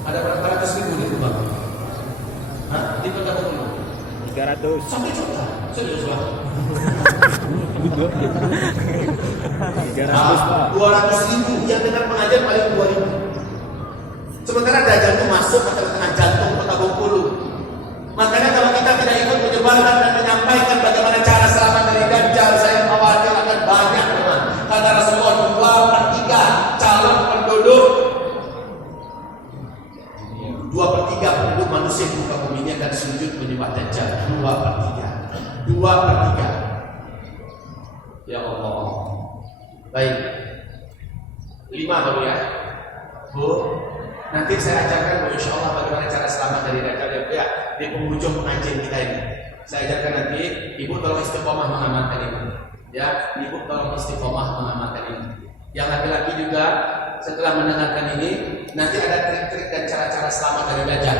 Ada berapa ratus ribu di rumah? Hah? Di kota Bengkulu? 300. Sampai juta. Serius Pak? 200 ribu yang dengar pengajian paling 2.000. Sementara Dajjal itu masuk ke tengah jantung kota Bengkulu. Makanya kalau kita tidak ikut menyebarkan dan menyampaikan bagaimana cara selamat dari Dajjal, saya khawatir akan banyak teman. Kata Rasulullah 2/3 calon penduduk, 2/3 penduduk manusia di muka bumi ini akan sujud menyembah Dajjal. 2/3. Ya Allah. Baik. 5 baru ya. Bu, nanti saya ajarkan Bu insya Allah bagaimana cara selamat dari Dajjal ya di penghujung pengajian kita ini. Saya ajarkan nanti, Ibu tolong istiqomah mengamalkan ini. Ya, Ibu tolong istiqomah mengamalkan ini. Yang laki-laki juga setelah mendengarkan ini, nanti ada trik-trik dan cara-cara selamat dari Dajjal.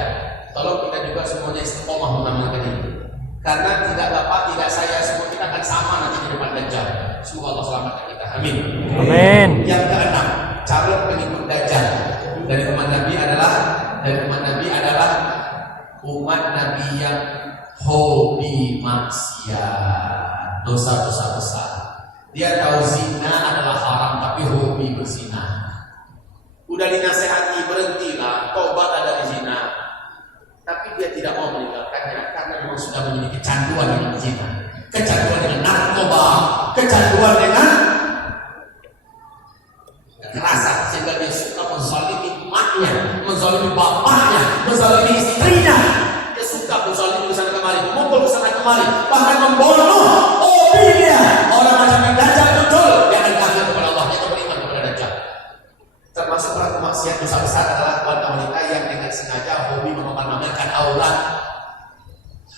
Tolong kita juga semuanya istiqomah mengamalkan ini. Karena tidak Bapak, tidak saya, semua kita akan sama nanti di depan Dajjal. Semoga Allah selamatkan kita. Amin. Amin. Yang keenam, calon pengikut Dajjal dari umat Nabi adalah umat Nabi yang hobi maksiat, dosa-dosa besar. Dia tahu zina adalah haram tapi hobi berzina. Udah dinasehati berhentilah, tobat dari zina. Tapi dia tidak mau meninggalkannya karena memang sudah memiliki kecanduan dengan zina, kecanduan dengan narkoba, kecanduan dengan kekerasan, sehingga dia suka menzalimi emaknya, menzalimi bapaknya, menzalimi istrinya. Dia suka menzalimi ke sana kemari, memukul ke sana kemari, bahkan membunuh obinya. Orang macam Dajjal muncul, dia akan kafir kepada Allah, dia beriman kepada Dajjal. Termasuk pelaku maksiat dosa besar adalah wanita-wanita yang dengan sengaja hobi memamerkan aurat.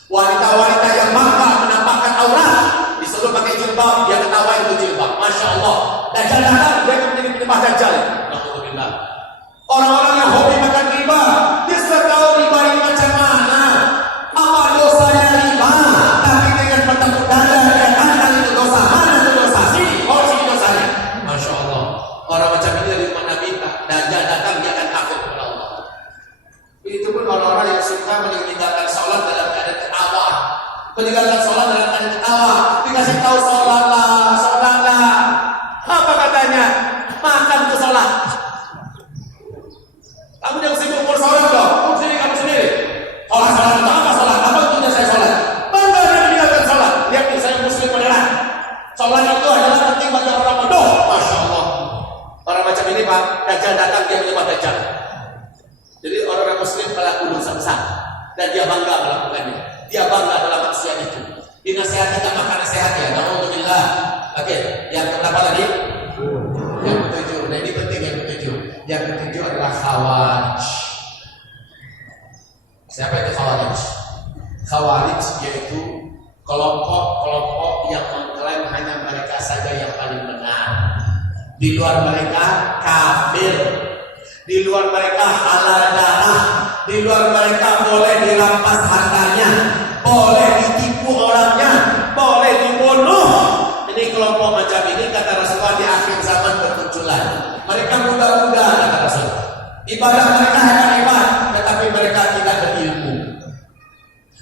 Wanita-wanita yang maha menampakkan aurat, disuruh pakai jilbab, dia ketawa itu jilbab. Masya Allah. Dajjal datang, dia akan menjadi penyembah Dajjal. Alhamdulillah. Orang-orang yang hobi makan riba, dia sudah tahu riba ini macam mana. Apa dosanya riba? Tapi dengan bertepuk dada dia katakan itu dosa. Mana itu dosa? Sini, sini dosanya. Masya Allah. Orang macam ini dari umat Nabi, Dajjal datang dia akan takut kepada Allah. Itu pun orang-orang yang suka meninggalkan sholat dalam keadaan ketawa, meninggalkan sholat dalam keadaan ketawa. Dikasih tahu sholatlah. Apa katanya? Makan ke sholat. dinasihati tak makan nasihat ya. Alhamdulillah. Oke, yang keberapa lagi? Yang ketujuh. Nah ini penting yang ketujuh. Yang ketujuh adalah khawarij. Siapa itu khawarij? Khawarij yaitu kelompok-kelompok yang mengklaim hanya mereka saja yang paling benar. Di luar mereka kafir. Di luar mereka halal darah. Di luar mereka boleh dirampas hartanya, boleh ditipu orangnya, boleh dibunuh. Ini kelompok macam ini kata Rasulullah di akhir zaman bermunculan. Mereka muda-muda kata Rasul. Ibadah mereka hebat-hebat, tetapi mereka tidak berilmu.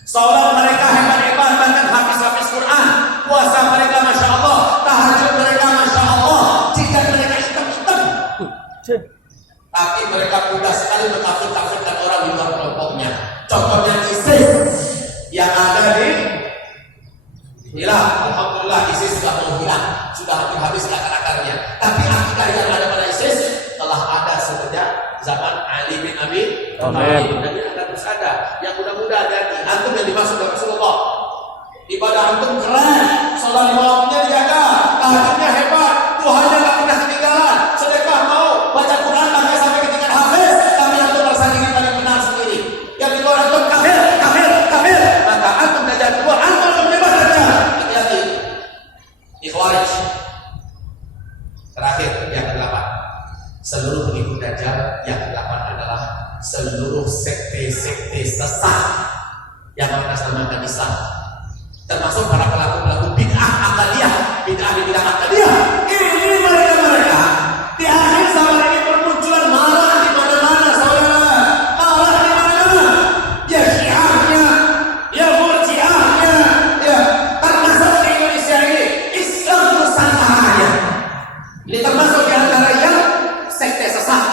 Salat mereka hebat-hebat, bahkan hafiz-hafiz Quran. Puasa mereka masya Allah, tahajud mereka masya Allah, jidat mereka hitam-hitam. Tapi mereka mudah sekali mengkafir-kafirkan orang di luar kelompoknya. Contohnya ISIS yang ada di Irak. Alhamdulillah ISIS sudah mau hilang, sudah habis akar-akarnya. Tapi akidah yang ada pada ISIS telah ada sejak zaman Ali bin Abi Thalib. Dan ini akan terus ada. Yang mudah-mudah hati-hati. Antum yang dimaksud oleh Rasulullah. Ibadah antum keren, salat lima waktunya dijaga, tahajudnya hebat, Tuhannya nggak pernah ketinggalan, sedekah mau, baca Quran pakai sampai ketinggalan hafiz, tapi antum merasa diri paling benar sendiri. Yang di luar antum kafir, maka antum belajar dua, antum bebas saja. Hati-hati. Khawarij. Terakhir yang ke-8. Seluruh pengikut Dajjal yang ke-8 adalah seluruh sekte-sekte sesat yang mengatasnamakan Islam. Termasuk para pelaku-pelaku bid'ah akadiyah, bid'ah di bidang akadiyah. Ini mereka di akhir zaman ini bermunculan malah di mana-mana, saudara. Malah di mana-mana. Ya Syiahnya, ya Murji'ahnya, ya termasuk di Indonesia ini Islam Nusantara. Ini termasuk di antara yang sekte sesat.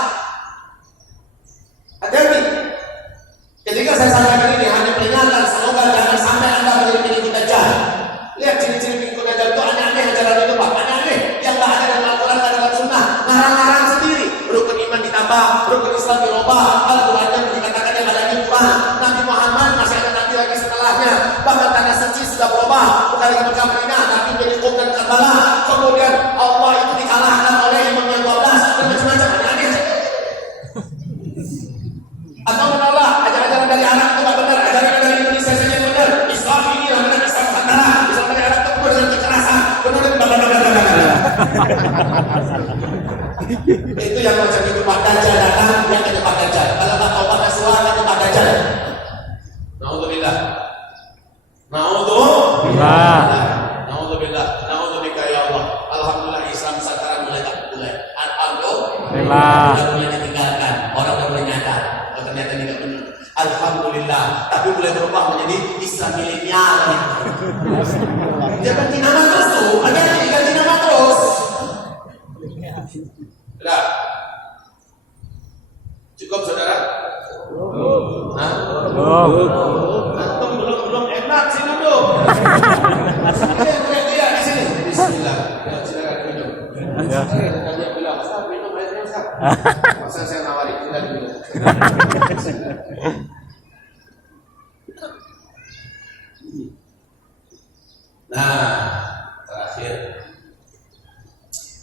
Hati-hati. Ketika saya sampaikan ini hanya peringatan, semoga jangan sampai Anda menjadi pengikut Dajjal. Lihat ciri-ciri pengikut Dajjal itu aneh-aneh ajaran itu Pak, aneh-aneh yang nggak ada dalam Al-Quran, nggak ada dalam Sunnah, ngarang-ngarang sendiri. Rukun iman ditambah, rukun Islam dirubah, Al-Qurannya dikatakan yang ada di Quran. Nabi Muhammad masih ada nanti lagi setelahnya. Bahkan tanah suci sudah berubah, bukan lagi Mekah Madinah, tapi menjadi Qom dan Karbala. Kemudian Allah itu dikalahkan oleh Imam yang 12 dan macam-macam aneh-aneh. Atau menolak ajaran-ajaran dari Arab itu nggak benar, ajaran dari Indonesia saja yang benar. Islam ini yang benar, Islam Nusantara, Islam dari Arab itu benar dengan kekerasan, benar dengan blablabla. Itu yang macam itu Pak Dajjal datang, yang ada Pak Dajjal. Kalau tak tahu pakai suara, itu Pak Dajjal. Naudzubillah. Naudzubillah ya Allah. Alhamdulillah Islam Nusantara mulai tak mulai. Alhamdulillah. Mulai ditinggalkan, orang mulai nyadar. Ternyata tidak benar. Alhamdulillah. Tapi mulai berubah menjadi Islam milenial. Dia ganti nama terus tuh. Ada yang ganti nama terus. Sudah. Cukup saudara? Hah? Antum belum enak sini dulu. Lihat di sini. Bismillah. Silakan minum. Dia bilang, "Ustaz, minum airnya, Ustaz." Masa saya nawarin, sudah dulu. Nah, terakhir,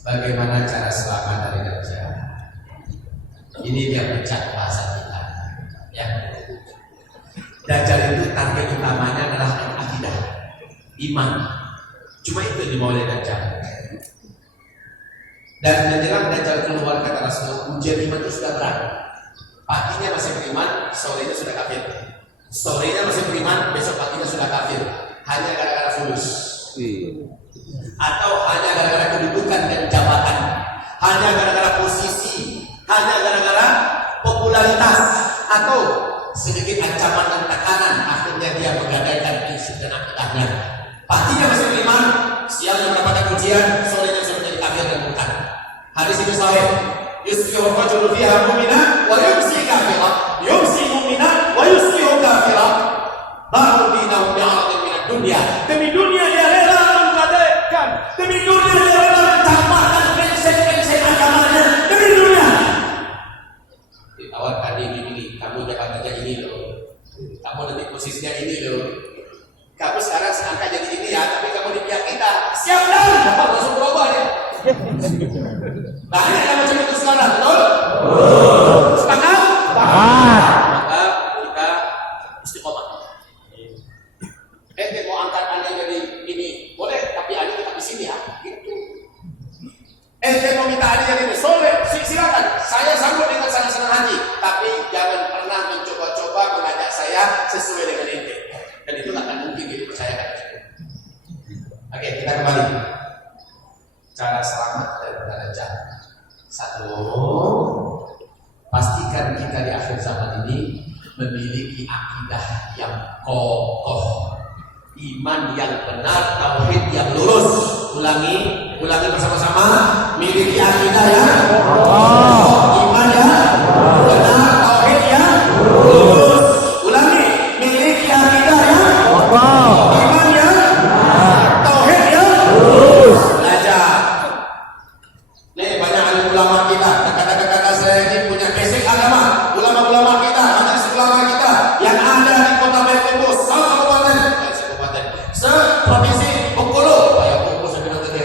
bagaimana cara selamat dari Dajjal? Ini dia pecah bahasa kita. Ya, Dajjal itu target utamanya adalah akidah, iman. Cuma itu yang dimau oleh Dajjal. Dan menjelang Dajjal keluar kata Rasulullah, ujian iman itu sudah berat. Paginya masih beriman, sorenya sudah kafir. Sorenya masih beriman, besok paginya sudah kafir. Hanya gara-gara fulus. Atau hanya gara-gara kedudukan dan jabatan. Hanya gara-gara posisi. Hanya gara-gara popularitas. Atau sedikit ancaman dan tekanan. Akhirnya dia menggadaikan prinsip dan akidahnya. Paginya masih beriman, siang mendapatkan ujian, sorenya sudah menjadi kafir dan murtad. Hadis itu sahih. Yusbihu rajulu fiha mu'minan wa yumsi kafiran, yumsi mu'minan wa yusbihu kafiran. Baru dinahum bi'aradin minad dunia. Demi dunia dia rela menggadaikan, demi dunia dia rela mencampakkan prinsip-prinsip agamanya, demi dunia. Ditawarkan ini, kamu jabatannya ini loh, kamu nanti posisinya ini loh, kamu sekarang seangkat jadi ini ya. ada yang ini soleh, silakan. Saya sambut dengan sangat senang hati. Tapi jangan pernah mencoba-coba mengajak saya sesuai dengan ente. Dan itu akan mungkin dipercayakan. Oke, kita kembali. Cara selamat dari dajjal. Satu, pastikan kita di akhir zaman ini memiliki akidah yang kokoh, iman yang benar, tauhid yang lurus. Ulangi bersama-sama. Miliki akidah yang kokoh, iman yang benar, tauhid yang lurus. Ulangi, miliki akidah yang kokoh, iman yang tauhid yang lurus. Belajar. Nih banyak alim ulama kita, kakak-kakak saya ini punya basic agama. Ulama-ulama kita, majelis ulama kita yang ada di Kota Bengkulu, se-provinsi Bengkulu. Kayak Bengkulu saya bilang tadi.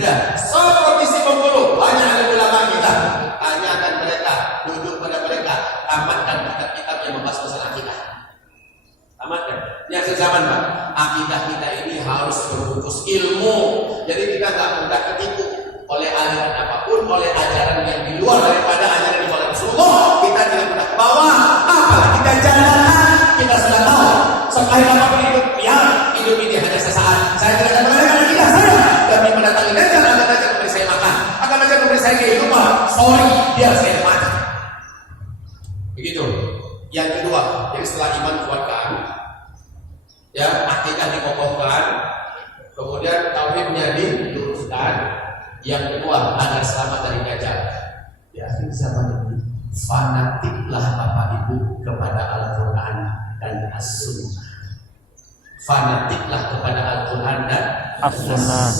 Ya, se-provinsi Bengkulu banyak alim ulama kita. Tanyakan mereka, duduk pada mereka, tamatkan kitab-kitab yang membahas masalah akidah. Tamatkan. Yang sezaman Pak, akidah kita ini harus berbungkus ilmu. Jadi kita nggak mudah ketipu oleh aliran apapun, oleh ajaran yang di luar daripada ajaran yang oleh Rasulullah. Kita tidak mudah ke bawah. Apalagi kita jalan, kita sudah tahu. Sampai apapun hidup, ya hidup ini hanya sesaat. Saya tidak akan mengadakan akidah saya demi mendatangi dajjal agar dajjal memberi saya makan, agar dajjal memberi saya kehidupan. Sorry, biar saya mati. Begitu. Yang kedua, jadi setelah iman kuatkan, ya akidah dikokohkan, kemudian tauhidnya diluruskan. Yang kedua, agar selamat dari dajjal. Di akhir zaman ini, fanatiklah Bapak Ibu kepada Al-Quran dan As-Sunnah. Fanatiklah kepada Al-Quran dan As-Sunnah.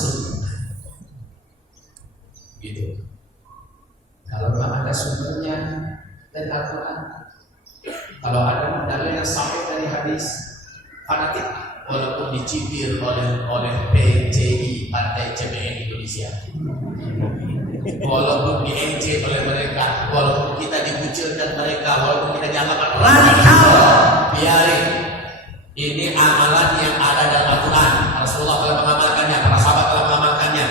Gitu. Kalau memang ada sumbernya dari Al-Quran, kalau ada dalil yang sahih dari hadis, fanatik. Walaupun dicibir oleh PCI, Partai CBN Indonesia, walaupun di-NC oleh mereka, walaupun kita dikucilkan mereka, walaupun kita dianggap radikal, biarin. Ini amalan yang ada dalam Al-Quran. Rasulullah telah mengamalkannya, para sahabat telah mengamalkannya.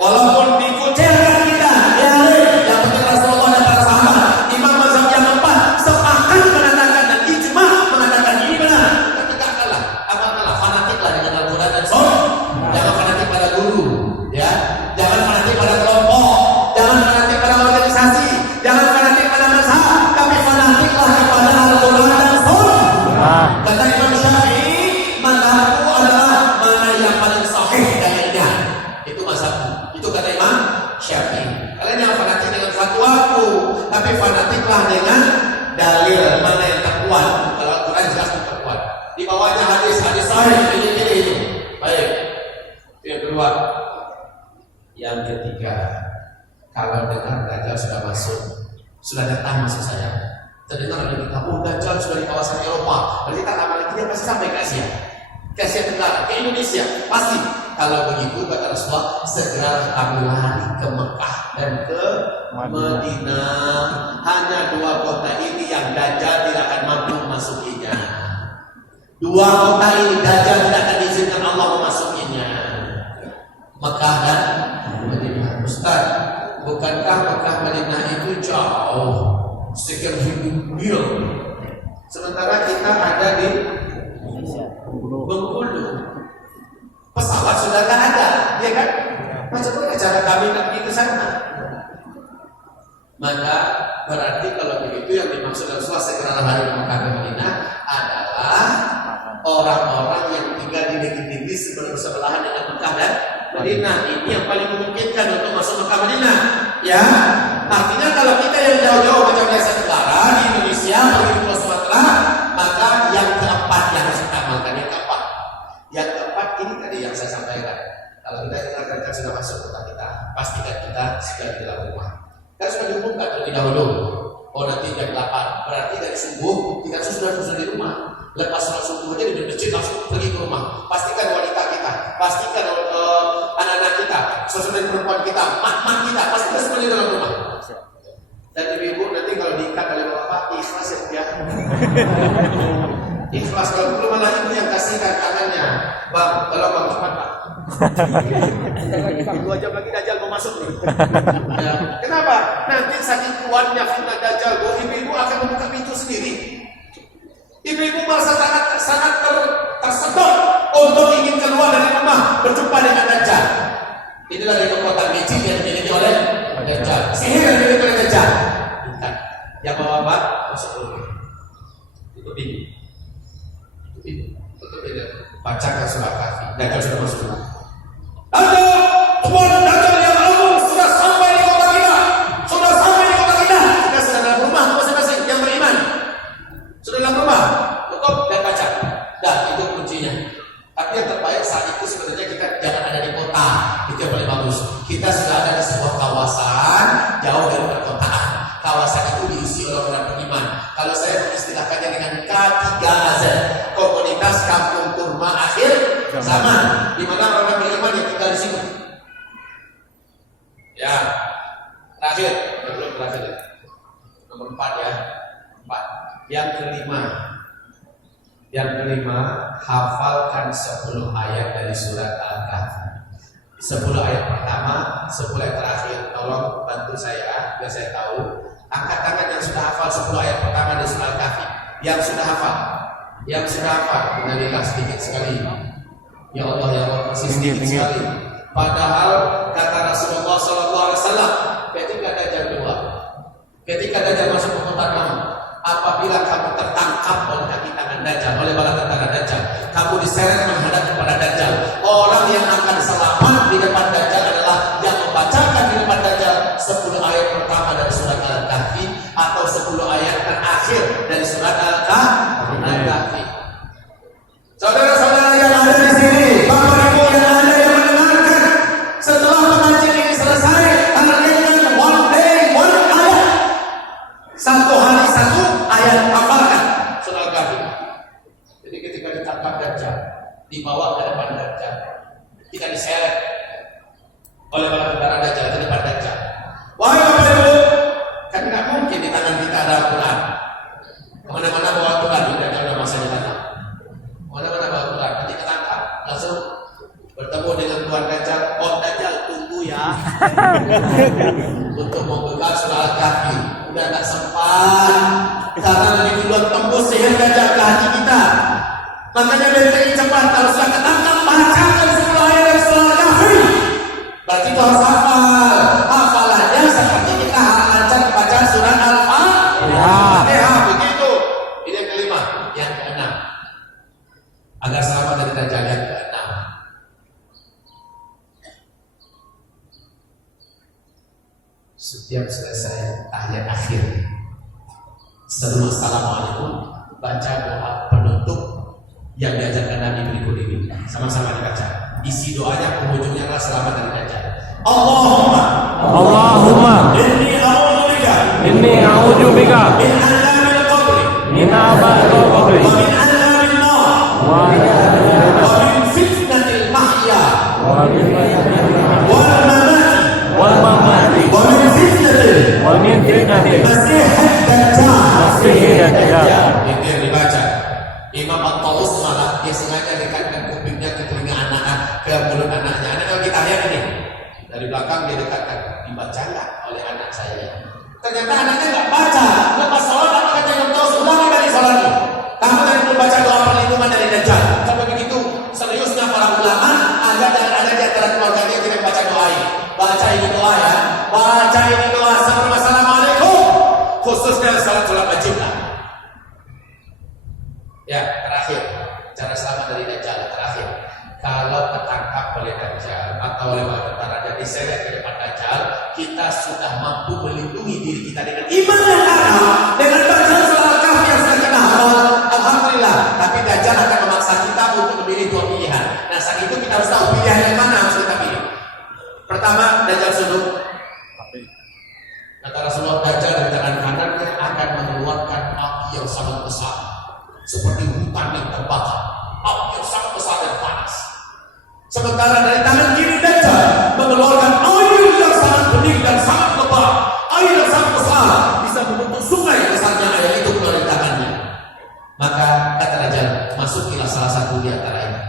Walaupun dikucilkan kita, biarin. Yang penting Rasulullah dan para sahabat, imam mazhab yang empat sepakat mengatakan dan ijma mengatakan ini benar. Tegakkanlah, amalkanlah, fanatiklah dengan Al-Quran dan Sunnah. Jangan fanatik pada guru, ya. Jangan fanatik pada kelompok, jangan fanatik pada organisasi, jangan fanatik pada mazhab, tapi fanatiklah kepada Al-Quran dan Sunnah. Kata Imam Syafi'i, mazhabku adalah mana yang paling sahih dalilnya. Itu mazhabku. Itu kata Imam Syafi'i. Kalian jangan fanatik dengan fatwaku, tapi fanatiklah dengan dalil mana yang terkuat. Kalau Al-Quran jelas terkuat. Di bawahnya hadis-hadis sahih ini itu. Baik. Yang kedua. Yang ketiga, kalau dengar dajjal sudah masuk, sudah datang maksud saya. Terdengar ada berita, dajjal sudah di kawasan Eropa. Berarti tak lama lagi dia pasti sampai ke Asia. Ke Asia Tenggara, ke Indonesia, pasti. Kalau begitu kata Rasulullah, segera kami lari ke Mekah dan ke Madinah. Hanya dua kota ini yang dajjal tidak akan mampu memasukinya. Dua kota ini dajjal tidak akan diizinkan Allah memasukinya. Mekah dan Madinah. Ustaz, bukankah Mekah Madinah itu jauh? Sekian ribu mil. Sementara kita ada di Bengkulu. Pesawat sudah tidak ada, ya kan? Bagaimana cara kami nak pergi ke sana? Maka berarti kalau begitu yang dimaksud Rasulullah segera lari ke Mekah dan Madinah adalah orang-orang yang tinggal di negeri-negeri sebelahan dengan Mekah dan Madinah. Ini yang paling memungkinkan untuk masuk Mekah Madinah. Ya, artinya kalau kita yang jauh-jauh macam Asia Tenggara di Indonesia, di Pulau Sumatera, maka yang keempat yang harus kita amalkan. Yang keempat ini tadi yang saya sampaikan. Kalau kita dengarkan sudah masuk kota kita, pastikan kita sudah di dalam rumah. Kita sudah diumumkan terlebih dahulu. Oh nanti jam 8, berarti dari subuh kita sudah di rumah. Lepas sholat subuh aja di masjid langsung pergi ke rumah. Pastikan wanita kita, pastikan anak-anak kita, saudara perempuan kita, mak-mak kita, pastikan semua di dalam rumah. Dan ibu-ibu nanti kalau diikat oleh bapak, ikhlas ya. Ikhlas kalau perlu malah ibu yang kasihkan tangannya. Bang, tolong bang cepat Pak. Lagi Bang, 2 jam lagi Dajjal mau masuk nih. Ya. Kenapa? Nanti saking kuatnya fitnah Dajjal, bahwa ibu-ibu akan membuka pintu sendiri. Ibu-ibu merasa sangat tersedot untuk ingin keluar dari rumah berjumpa dengan Dajjal. Inilah dari kekuatan magic yang dimiliki oleh Dajjal. Sihir yang dimiliki oleh Dajjal. Bukan. Yang bawa masuk dulu. Tutup ini. Tutup ini. Bacakan surah Kahfi. Dajjal sudah masuk dulu. Halo, Tuhan Dajjal yang agung sudah sampai di kota kita. Sudah sampai di kota kita. Kita sudah dalam rumah masing-masing yang beriman. Sudah dalam rumah. Tutup dan baca. Dan itu kuncinya. Tapi yang terbaik saat itu sebenarnya kita jangan ada di kota. Itu yang paling bagus. Kita sudah ada di sebuah kawasan jauh dari perkotaan. Kawasan itu diisi oleh orang beriman. Kalau saya mengistilahkannya dengan K3AZ, komunitas kampung kurma akhir zaman, di mana orang beriman yang tinggal di situ. Ya, terakhir, belum terakhir. Nomor 4 ya, 4. Yang kelima, hafalkan 10 ayat dari surat Al-Kahfi. 10 ayat pertama, 10 ayat terakhir. Tolong bantu saya, biar saya tahu. Angkat tangan yang sudah hafal 10 ayat pertama dari surat Al-Kahfi. Yang sudah hafal, menarilah sedikit sekali. Ya Allah, ya Allah, masih sedikit sekali. Padahal kata Rasulullah SAW, ketika Dajjal keluar, ketika Dajjal masuk ke kota kamu, apabila kamu tertangkap oleh kaki tangan Dajjal, oleh bala tentara Dajjal, kamu diseret menghadap kepada Dajjal. Orang yang akan selamat di depan Dajjal adalah yang membacakan di depan Dajjal 10 ayat pertama dari surat Al-Kahfi atau 10 ayat terakhir dari surat Al-Kahfi. Saudara-saudara yang ada di sini, Bapak Ibu yang ada yang mendengarkan, setelah pengajian ini selesai, targetkan one day one ayat. 1 hari 1 ayat, hafalkan surah Al-Kahfi. Jadi ketika ditangkap Dajjal, dibawa ke depan Dajjal, kita diseret oleh para tentara Dajjal ke depan Dajjal. Wahai Bapak Ibu, kan nggak mungkin di tangan kita ada Al-Quran. Kemana-mana bawa Al-Quran, Dajjal udah masanya datang. Mana-mana bawa Quran, nanti ketangkap, langsung bertemu dengan Tuhan Dajjal. Oh Dajjal, tunggu ya. Untuk membuka surah Al-Kahfi, udah tak sempat. Karena lebih duluan tembus sihir Dajjal ke hati kita. Makanya BPI cepat, kalau sudah ketangkap, bacakan 10 ayat dari surah Al-Kahfi. Berarti itu harus hafal. Hafalannya seperti kita belajar baca surah Al-Fatihah. Begitu. Ini yang kelima, yang keenam. Agar selamat dari Dajjal yang keenam. Setiap selesai tahiyat akhir, sebelum assalamualaikum, baca doa penutup yang diajarkan Nabi berikut ini. Sama-sama dibaca. Isi doanya penghujungnya adalah selamat dari Dajjal. Allahumma inni a'udzubika min adzabil qabri min adzabil qabri wa min adzabil nar wa min fitnatil mahya wal mamati wa min fitnatil masih Dajjal. Itu yang dibaca. Imam At-Taus malah dia sengaja dekatkan kupingnya ke telinga anak, ke mulut anaknya. Anak kalau kita lihat ini dari belakang dia dekatkan, dibaca nggak oleh anak saya? Ternyata anaknya nggak baca. Lepas sholat apa kata Imam At-Taus? Ulangi dari sholatmu. Kamu tadi membaca doa perlindungan dari Dajjal. Sampai begitu seriusnya para ulama, ada di antara keluarganya yang tidak baca doa ini. Baca ini doa ya. Baca ini doa sebelum assalamualaikum. Khususnya salat wajib lah. Ya, terakhir, cara selamat dari Dajjal terakhir. Kalau ketangkap oleh Dajjal atau oleh tentara dan diseret ke depan Dajjal, kita sudah mampu melindungi diri kita dengan iman yang ada, dengan baca surah Al-Kahfi yang sudah kita hafal. Alhamdulillah. Tapi Dajjal akan memaksa kita untuk memilih 2 pilihan. Nah, saat itu kita harus tahu pilihan yang mana harus kita pilih. Pertama, Dajjal sudut. Kata Rasulullah, Dajjal dari tangan kanannya akan mengeluarkan api yang sangat besar, seperti hutan yang terbakar, api yang sangat besar dan panas. Sementara dari tangan kiri Dajjal mengeluarkan air yang sangat bening dan sangat lebat, air yang sangat besar, bisa membentuk sungai besarnya air itu keluar dari tangannya. Maka kata Dajjal, masukilah salah satu di antara ini.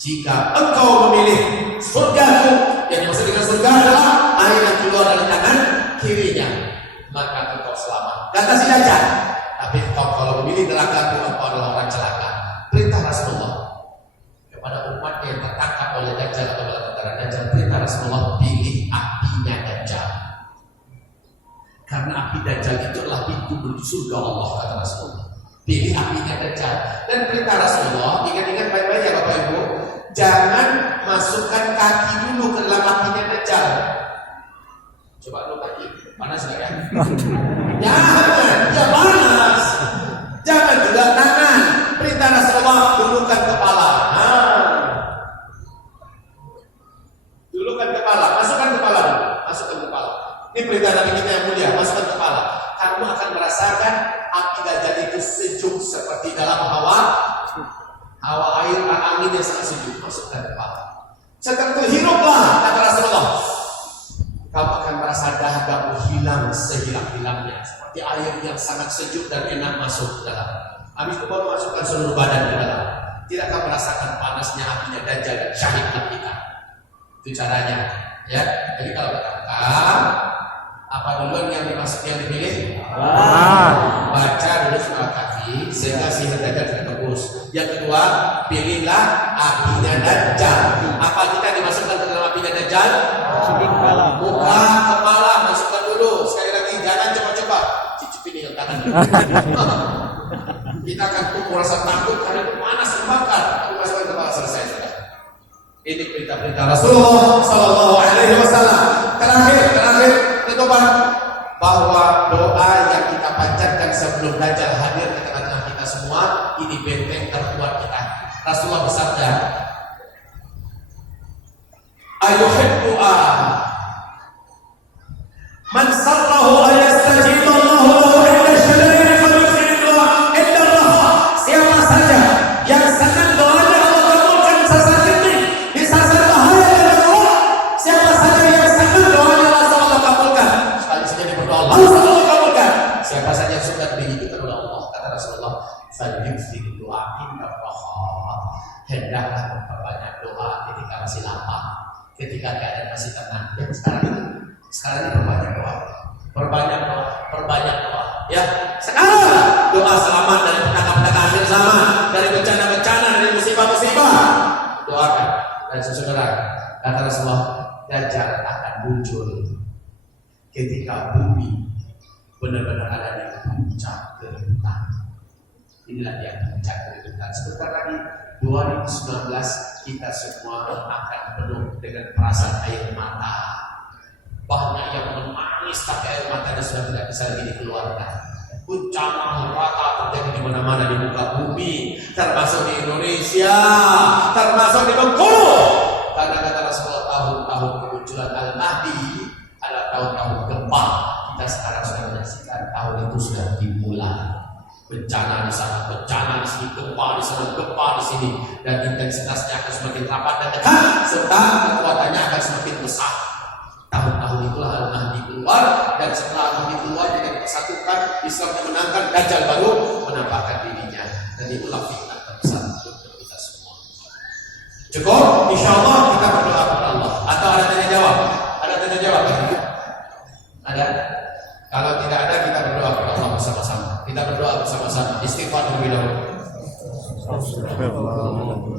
Jika engkau memilih surgaku, yang dimaksud dengan surga adalah air yang keluar dari tangan kirinya, maka engkau selamat. Kata si Dajjal, tapi engkau kalau memilih neraka, engkau adalah orang celaka. Perintah Rasulullah kepada umat yang tertangkap oleh Dajjal atau oleh tentara Dajjal, perintah Rasulullah, pilih apinya Dajjal. Karena api Dajjal itu adalah pintu menuju surga Allah, kata Rasulullah. Pilih apinya Dajjal. Dan perintah Rasulullah, ingat-ingat baik-baik ya Bapak Ibu, jangan masukkan kaki dulu ke dalam apinya Dajjal. Coba dulu kaki, panas gak ya? Jangan, ya panas. Jangan juga tangan. Perintah Rasulullah, dulukan kepala. Dulukan kepala, masukkan kepala dulu. Masukkan kepala. Ini perintah Nabi kita yang mulia, masukkan kepala. Kamu akan merasakan api Dajjal itu sejuk seperti dalam hawa air, angin yang sangat sejuk. Masukkan kepala. Setelah itu hiruplah, kata Rasulullah, kamu akan merasa dahagamu hilang sehilang-hilangnya, seperti air yang sangat sejuk dan enak masuk ke dalam. Habis itu baru masukkan seluruh badan ke dalam. Tidak akan merasakan panasnya apinya Dajjal dan syahidlah kita. Itu caranya, ya. Jadi kalau katakan apa duluan yang dimaksud yang dipilih? Baca dulu surah kaki sehingga sihir Dajjal tidak tembus. Yang kedua, pilihlah apinya Dajjal. Apa kita dimasukkan ke dalam apinya Dajjal? Muka, kepala, masukkan dulu. Sekali lagi, jangan coba-coba cicipin dengan tangan. Kita akan merasa takut karena itu panas terbakar. Tapi masukkan kepala, selesai sudah. Ini perintah-perintah Rasulullah Sallallahu Alaihi Wasallam. Terakhir penutupan bahwa doa yang kita panjatkan sebelum Dajjal hadir ke tengah-tengah kita semua, ini benteng terkuat kita. Rasulullah bersabda, ayuhib doa man sarrahu ayastajib Allahu lahu inda syarri fayusridu inda raha. Siapa saja yang senang doanya Allah kabulkan saat ini di saat bahaya dan darurat. Siapa saja yang senang doanya Allah kabulkan, sekali saja dia berdoa Allah kabulkan. Siapa saja yang suka dihidupkan oleh Allah, kata Rasulullah, falyukthir doa inda raha. Hendaklah memperbanyak doa ketika masih lapar, ketika keadaan masih tenang. Ya, sekarang ini perbanyak doa, ya. Sekarang doa selamat dari petaka-petaka akhir zaman, dari bencana-bencana, dari musibah-musibah. Doakan. Dan saudara, kata Rasulullah, Dajjal akan muncul ketika bumi benar-benar ada di puncak kerutan. Inilah dia puncak kerutan. Sebentar lagi 2019 kita semua akan penuh dengan perasaan air mata. Banyak yang menangis tapi air matanya sudah tidak bisa lagi dikeluarkan. Bencana merata terjadi di mana-mana di muka bumi, termasuk di Indonesia, termasuk di Bengkulu. Karena kata Rasulullah, tahun-tahun kemunculan Al-Mahdi adalah tahun-tahun gempa. Kita sekarang sudah menyaksikan tahun itu sudah dimulai. Bencana di sana, bencana di sini, gempa di sana, gempa di sini, dan intensitasnya akan semakin rapat dan dekat, serta kekuatannya akan semakin besar. Tahun-tahun itulah Al-Mahdi keluar, dan setelah Al-Mahdi keluar dengan persatukan Islam menangkan, Dajjal baru menampakkan dirinya, dan itulah fitnah terbesar untuk kita semua. Cukup, insya Allah kita berdoa kepada Allah. Atau ada tanya jawab? Ada tanya jawab? Ada? Kalau tidak ada, kita berdoa kepada Allah bersama-sama. Kita berdoa bersama-sama. Istighfar terlebih dahulu. Astagfirullah.